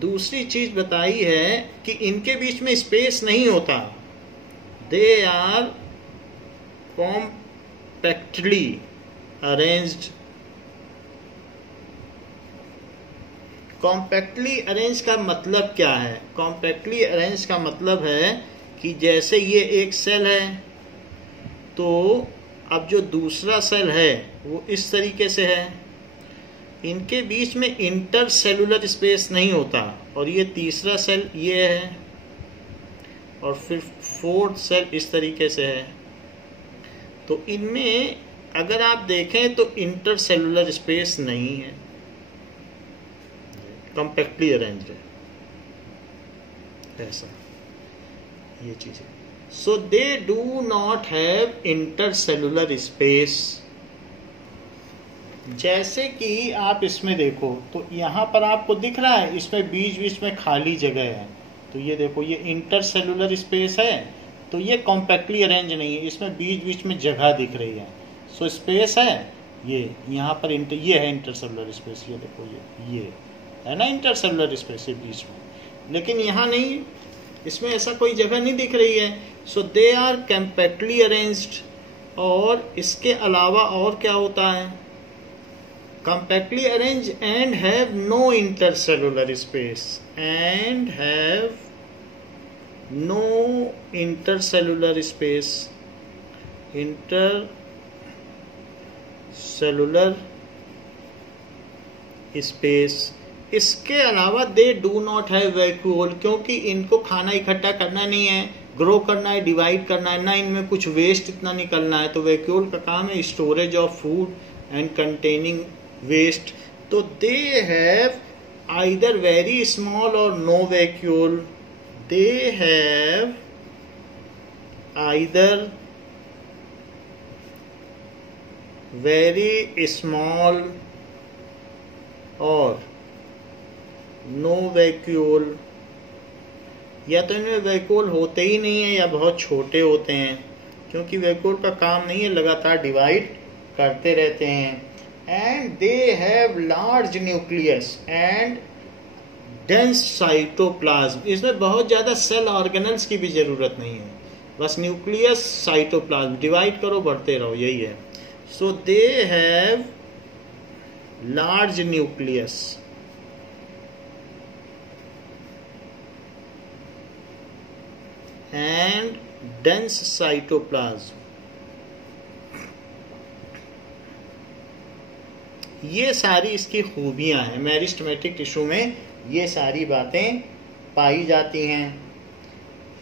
दूसरी चीज बताई है कि इनके बीच में स्पेस नहीं होता। They are compactly arranged. Compactly arrange का मतलब क्या है? कॉम्पैक्टली अरेंज का मतलब है कि जैसे ये एक सेल है, तो अब जो दूसरा सेल है वो इस तरीके से है, इनके बीच में इंटर सेलुलर स्पेस नहीं होता, और ये तीसरा सेल ये है, और फिर फोर्थ सेल इस तरीके से है। तो इनमें अगर आप देखें तो इंटर सेलुलर स्पेस नहीं है, कॉम्पैक्टली अरेंज्ड है, ऐसा ये चीज है। So they do not have intercellular space. जैसे कि आप इसमें देखो तो यहाँ पर आपको दिख रहा है, इसमें बीच बीच में खाली जगह है, तो ये देखो ये इंटर सेलुलर स्पेस है, तो ये कॉम्पैक्टली अरेंज नहीं है, इसमें बीच बीच में जगह दिख रही है। सो स्पेस है, ये यहाँ पर ये है इंटर सेलुलर स्पेस, ये देखो ये है ना इंटर सेलुलर स्पेस ये बीच में, लेकिन यहाँ नहीं, इसमें ऐसा कोई जगह नहीं दिख रही है। So they are compactly arranged. और इसके अलावा और क्या होता है? compactly arranged and have no intercellular space, and have no intercellular space, intercellular space। इसके अलावा दे डू नॉट हैव वैक्यूल, क्योंकि इनको खाना इकट्ठा करना नहीं है, ग्रो करना है, डिवाइड करना है, ना इनमें कुछ वेस्ट इतना निकलना है। तो वैक्यूल का काम है storage of food and containing waste। तो they have either very small or no vacuole, they have either very small और no vacuole, या तो इनमें वैक्यूल होते ही नहीं है या बहुत छोटे होते हैं, क्योंकि वैक्यूल का काम नहीं है, लगातार डिवाइड करते रहते हैं। And they have large nucleus and dense cytoplasm, इसमें बहुत ज़्यादा सेल ऑर्गेनल्स की भी ज़रूरत नहीं है, बस न्यूक्लियस साइटोप्लाज्म, डिवाइड करो बढ़ते रहो, यही है। So they have large nucleus and dense cytoplasm। ये सारी इसकी खूबियां हैं, मेरिस्टेमेटिक टिश्यू में ये सारी बातें पाई जाती हैं।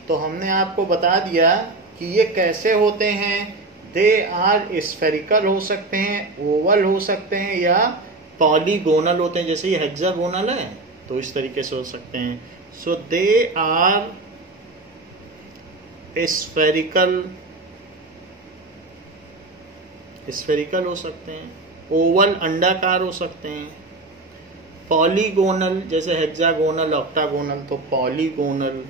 तो हमने आपको बता दिया कि ये कैसे होते हैं। दे आर स्फेरिकल हो सकते हैं, ओवल हो सकते हैं, या पॉलीगोनल होते हैं, जैसे ये हेक्सागोनल है तो इस तरीके से हो सकते हैं। सो दे आर स्फेरिकल हो सकते हैं, ओवल अंडाकार हो सकते हैं, पॉलीगोनल जैसे हेक्सागोनल, ऑक्टागोनल तो पॉलीगोनल,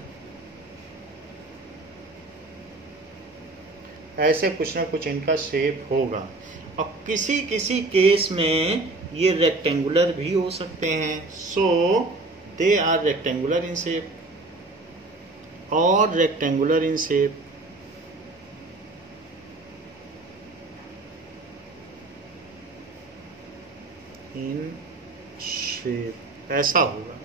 ऐसे कुछ ना कुछ इनका शेप होगा। और किसी किसी केस में ये रेक्टेंगुलर भी हो सकते हैं। So they are rectangular in shape और rectangular in shape. In shape ऐसा होगा।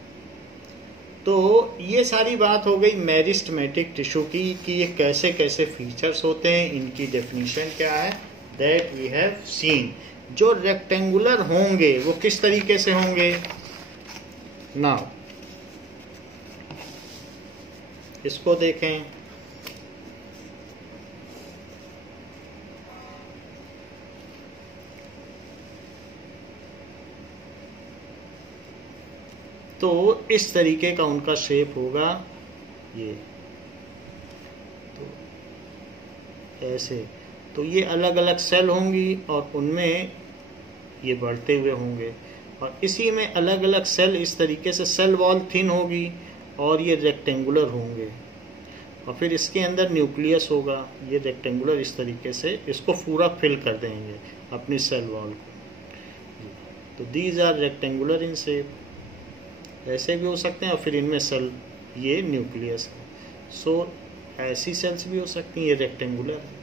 तो ये सारी बात हो गई मेरिस्टेमेटिक टिश्यू की कि ये कैसे कैसे फीचर्स होते हैं, इनकी डेफिनेशन क्या है, दैट वी हैव सीन। जो रेक्टेंगुलर होंगे वो किस तरीके से होंगे, नाउ इसको देखें। तो इस तरीके का उनका शेप होगा, ये तो ऐसे। तो ये अलग अलग सेल होंगी और उनमें ये बढ़ते हुए होंगे, और इसी में अलग अलग सेल इस तरीके से सेल वॉल थिन होगी और ये रेक्टेंगुलर होंगे, और फिर इसके अंदर न्यूक्लियस होगा। ये रेक्टेंगुलर इस तरीके से इसको पूरा फिल कर देंगे अपनी सेल वॉल को। तो these are rectangular in shape, ऐसे भी हो सकते हैं, और फिर इनमें सेल ये न्यूक्लियस है। सो ऐसी सेल्स भी हो सकती हैं, ये रेक्टेंगुलर है।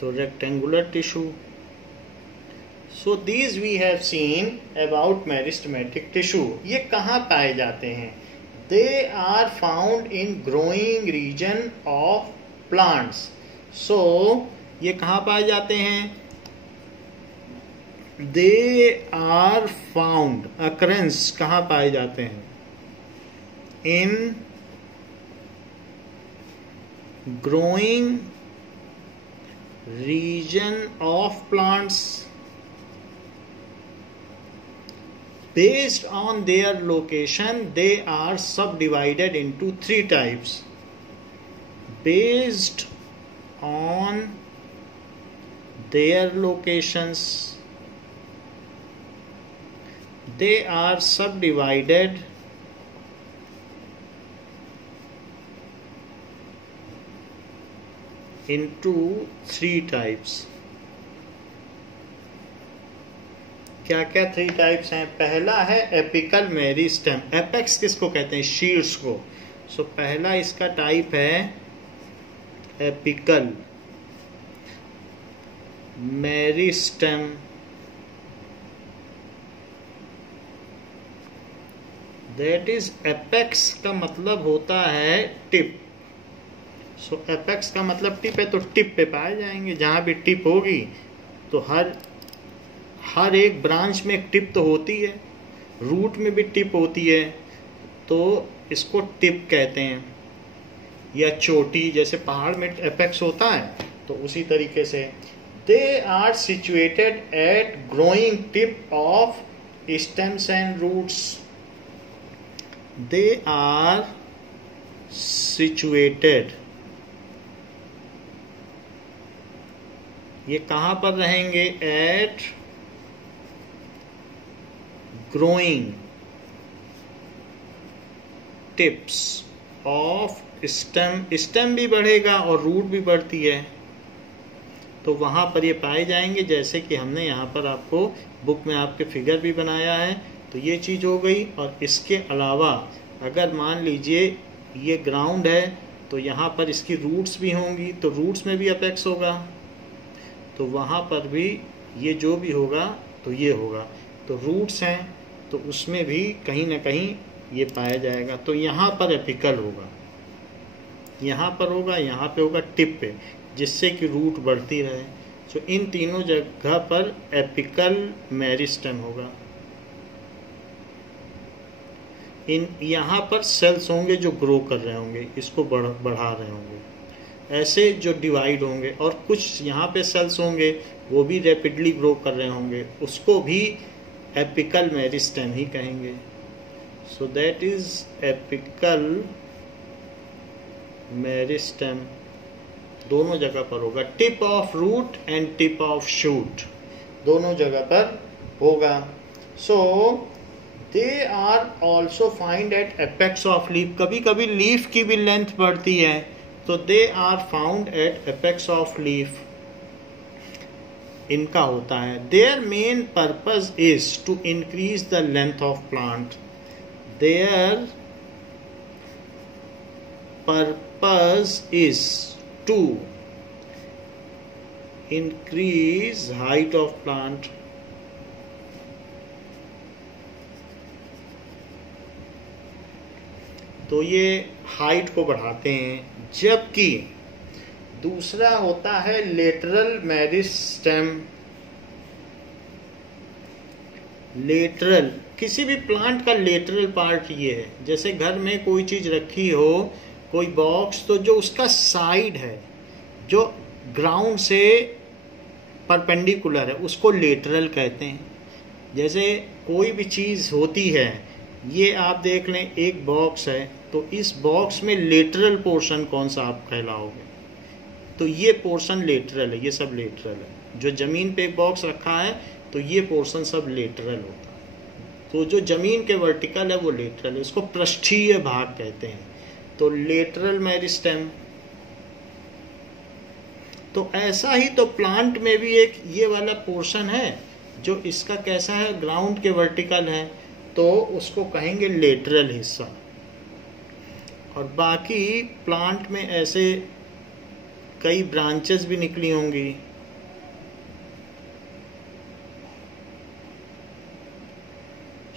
तो rectangular tissue. So these we have seen about meristematic tissue. ये कहाँ पाए जाते हैं? They are found in growing region of plants. So ये कहाँ पाए जाते हैं? दे आर फाउंड, अकरेंस कहाँ पाए जाते हैं? इन growing region of plants. Based on their location, they are subdivided into three types. Based on their locations, they are subdivided into three types. क्या क्या थ्री टाइप्स हैं? पहला है एपिकल मेरिस्टेम। एपेक्स किसको कहते हैं? शीर्ष को। सो पहला इसका टाइप है apical meristem. That is, apex का मतलब होता है टिप। सो एपेक्स का मतलब टिप है, तो टिप पे पाए जाएंगे। जहाँ भी टिप होगी तो हर एक ब्रांच में एक टिप तो होती है, रूट में भी टिप होती है, तो इसको टिप कहते हैं। या चोटी, जैसे पहाड़ में एपेक्स होता है तो उसी तरीके से। They are situated at growing tip of stems and roots. They are situated ये कहाँ पर रहेंगे? At growing tips of stem. Stem भी बढ़ेगा और रूट भी बढ़ती है, तो वहाँ पर ये पाए जाएंगे, जैसे कि हमने यहाँ पर आपको बुक में आपके फिगर भी बनाया है। तो ये चीज़ हो गई। और इसके अलावा अगर मान लीजिए ये ग्राउंड है तो यहाँ पर इसकी रूट्स भी होंगी, तो रूट्स में भी अपेक्स होगा, तो वहाँ पर भी ये जो भी होगा तो ये होगा। तो रूट्स हैं तो उसमें भी कहीं ना कहीं ये पाया जाएगा। तो यहाँ पर एपिकल होगा, यहाँ पर होगा, यहाँ पे होगा टिप पे, जिससे कि रूट बढ़ती रहे। तो इन तीनों जगह पर एपिकल मेरिस्टेम होगा। इन यहाँ पर सेल्स होंगे जो ग्रो कर रहे होंगे, इसको बढ़ा रहे होंगे, ऐसे जो डिवाइड होंगे। और कुछ यहाँ पे सेल्स होंगे वो भी रैपिडली ग्रो कर रहे होंगे, उसको भी एपिकल मेरिस्टेम ही कहेंगे। So that is apical meristem. दोनों जगह पर होगा, tip of root and tip of shoot, दोनों जगह पर होगा। So they are also find at apex of leaf. कभी कभी लीफ की भी लेंथ बढ़ती है, तो they are found at apex of leaf. इनका होता है their main purpose is to increase the length of plant. Their purpose is to increase height of plant. तो ये हाइट को बढ़ाते हैं। जबकि दूसरा होता है लेटरल मेरिस्टेम। लेटरल, किसी भी प्लांट का लेटरल पार्ट ये है, जैसे घर में कोई चीज रखी हो, कोई बॉक्स, तो जो उसका साइड है जो ग्राउंड से परपेंडिकुलर है उसको लेटरल कहते हैं। जैसे कोई भी चीज होती है, ये आप देख लें एक बॉक्स है, तो इस बॉक्स में लेटरल पोर्शन कौन सा आप कहलाओगे? तो ये पोर्शन लेटरल है, ये सब लेटरल है। जो जमीन पे एक बॉक्स रखा है तो ये पोर्शन सब लेटरल होता है। तो जो जमीन के वर्टिकल है वो लेटरल है, उसको पृष्ठीय भाग कहते हैं। तो लेटरल मेरिस्टेम। तो ऐसा ही तो प्लांट में भी एक ये वाला पोर्शन है जो इसका कैसा है, ग्राउंड के वर्टिकल है, तो उसको कहेंगे लेटरल हिस्सा। और बाकी प्लांट में ऐसे कई ब्रांचेस भी निकली होंगी।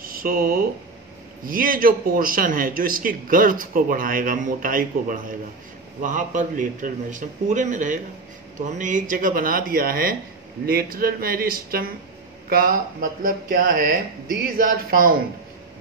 सो ये जो पोर्शन है जो इसकी गर्थ को बढ़ाएगा, मोटाई को बढ़ाएगा, वहां पर लेटरल मेरिस्टेम पूरे में रहेगा। तो हमने एक जगह बना दिया है। लेटरल मेरिस्टेम का मतलब क्या है? These are found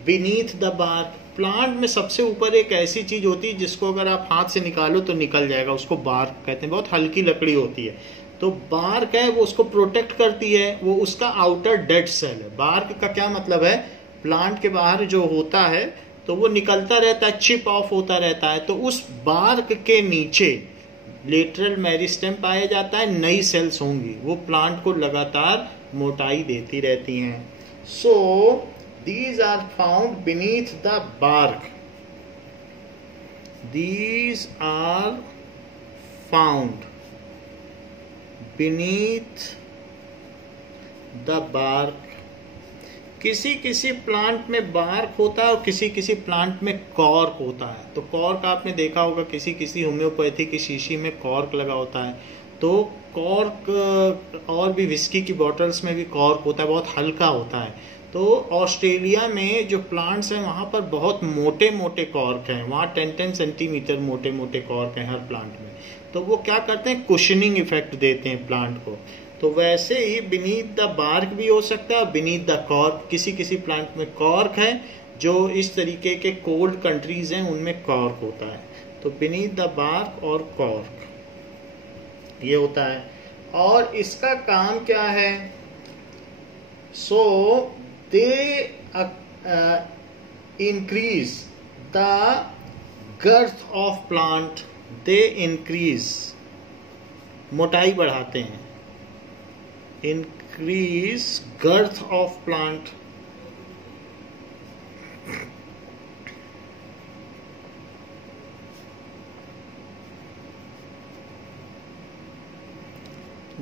beneath the bark. Plant में सबसे ऊपर एक ऐसी चीज होती है जिसको अगर आप हाथ से निकालो तो निकल जाएगा, उसको बार्क कहते हैं। बहुत हल्की लकड़ी होती है, तो बार्क है वो उसको प्रोटेक्ट करती है, वो उसका आउटर डेड सेल है। बार्क का क्या मतलब है? प्लांट के बाहर जो होता है तो वो निकलता रहता है, चिप ऑफ होता रहता है, तो उस बार्क के नीचे लेटरल मेरिस्टेम पाया जाता है। नई सेल्स होंगी, वो प्लांट को लगातार मोटाई देती रहती हैं। सो these are found beneath the bark. These are found beneath the bark. किसी किसी प्लांट में बार्क होता है और किसी किसी प्लांट में कॉर्क होता है। तो कॉर्क आपने देखा होगा, किसी किसी होम्योपैथी की शीशी में कॉर्क लगा होता है। तो कॉर्क, और भी विस्की की बॉटल्स में भी कॉर्क होता है, बहुत हल्का होता है। तो ऑस्ट्रेलिया में जो प्लांट्स हैं वहाँ पर बहुत मोटे मोटे कॉर्क हैं, वहाँ 10-10 सेंटीमीटर मोटे मोटे कॉर्क हैं हर प्लांट में। तो वो क्या करते हैं? कुशनिंग इफेक्ट देते हैं प्लांट को। तो वैसे ही बीनीथ द बार्क भी हो सकता है, बीनीथ द कॉर्क। किसी किसी प्लांट में कॉर्क है, जो इस तरीके के कोल्ड कंट्रीज हैं उनमें कॉर्क होता है। तो बीनीथ द बार्क और कॉर्क ये होता है। और इसका काम क्या है? सो they increase the girth of plant, they increase, मोटाई बढ़ाते हैं। increase girth of plant.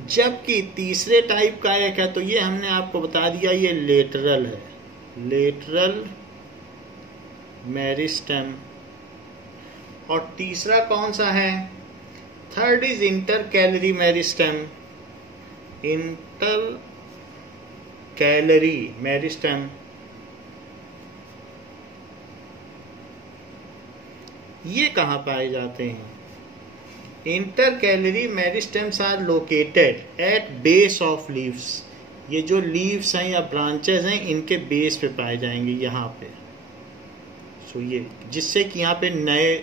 जबकि तीसरे टाइप का एक है, तो ये हमने आपको बता दिया, ये लेटरल है, लेटरल मेरिस्टेम। और तीसरा कौन सा है? Third is intercalary meristem. Intercalary meristem, ये कहां पाए जाते हैं? Intercalary meristems are located at base of leaves. ये जो लीव्स हैं या ब्रांचेस हैं, इनके बेस पे पाए जाएंगे यहाँ पे। सो ये जिससे कि यहाँ पे नए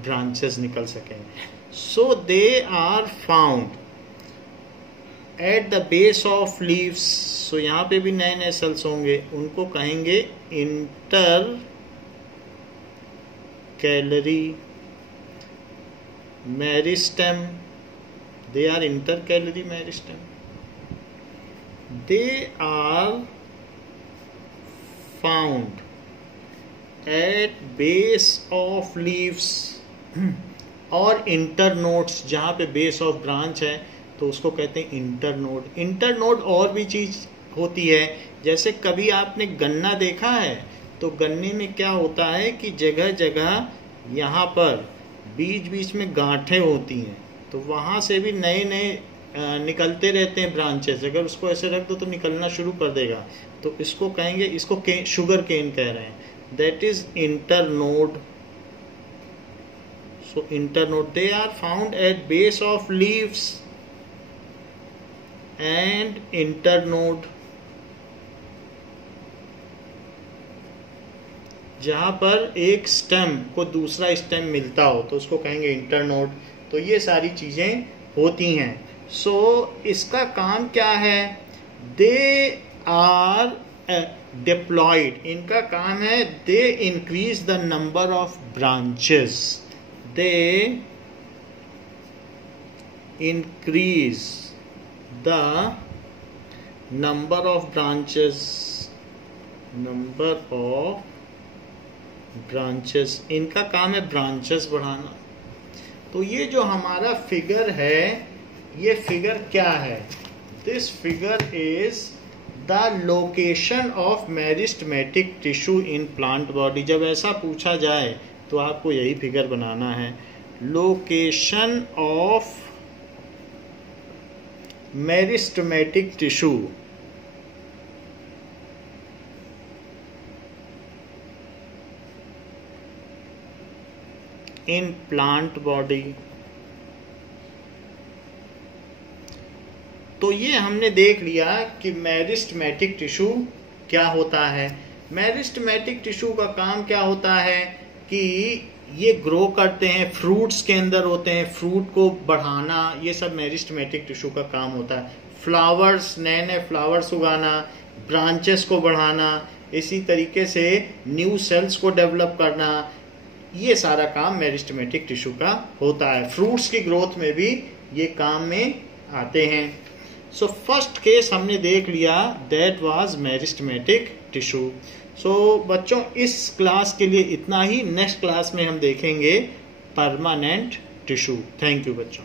ब्रांचेस निकल सकेंगे। So they are found at the base of leaves. So यहाँ पे भी नए नए सेल्स होंगे, उनको कहेंगे intercalary meristem. They are intercalary meristem. They are found at base of leaves. और इंटरनोड्स, जहां पे बेस ऑफ ब्रांच है तो उसको कहते हैं इंटरनोड। इंटरनोड और भी चीज होती है, जैसे कभी आपने गन्ना देखा है, तो गन्ने में क्या होता है कि जगह जगह यहाँ पर बीच बीच में गांठें होती हैं, तो वहां से भी नए नए निकलते रहते हैं ब्रांचेस। अगर उसको ऐसे रख दो तो निकलना शुरू कर देगा, तो इसको कहेंगे, इसको शुगर केन कह रहे हैं, that is internode. So internode, they are found at base of leaves and internode, जहां पर एक स्टेम को दूसरा स्टेम मिलता हो तो उसको कहेंगे इंटरनोड। तो ये सारी चीजें होती हैं। सो इसका काम क्या है? They are diploid. इनका काम है they increase the number of branches. They increase the number of branches. Number of branches. इनका काम है ब्रांचेस बढ़ाना। तो ये जो हमारा फिगर है, ये फिगर क्या है? This figure is the location of meristematic tissue in plant body. जब ऐसा पूछा जाए तो आपको यही फिगर बनाना है, location of meristematic tissue in plant body. तो ये हमने देख लिया कि मेरिस्टेमेटिक टिश्यू क्या होता है। मेरिस्टेमेटिक टिश्यू का काम क्या होता है कि ये ग्रो करते हैं, फ्रूट्स के अंदर होते हैं, फ्रूट को बढ़ाना, ये सब मेरिस्टेमेटिक टिश्यू का काम होता है। फ्लावर्स, नए नए फ्लावर्स उगाना, ब्रांचेस को बढ़ाना, इसी तरीके से न्यू सेल्स को डेवलप करना, ये सारा काम मेरिस्टेमेटिक टिश्यू का होता है। फ्रूट्स की ग्रोथ में भी ये काम में आते हैं। सो फर्स्ट केस हमने देख लिया, दैट वाज मेरिस्टेमेटिक टिश्यू। सो बच्चों, इस क्लास के लिए इतना ही। नेक्स्ट क्लास में हम देखेंगे परमानेंट टिश्यू। थैंक यू बच्चों।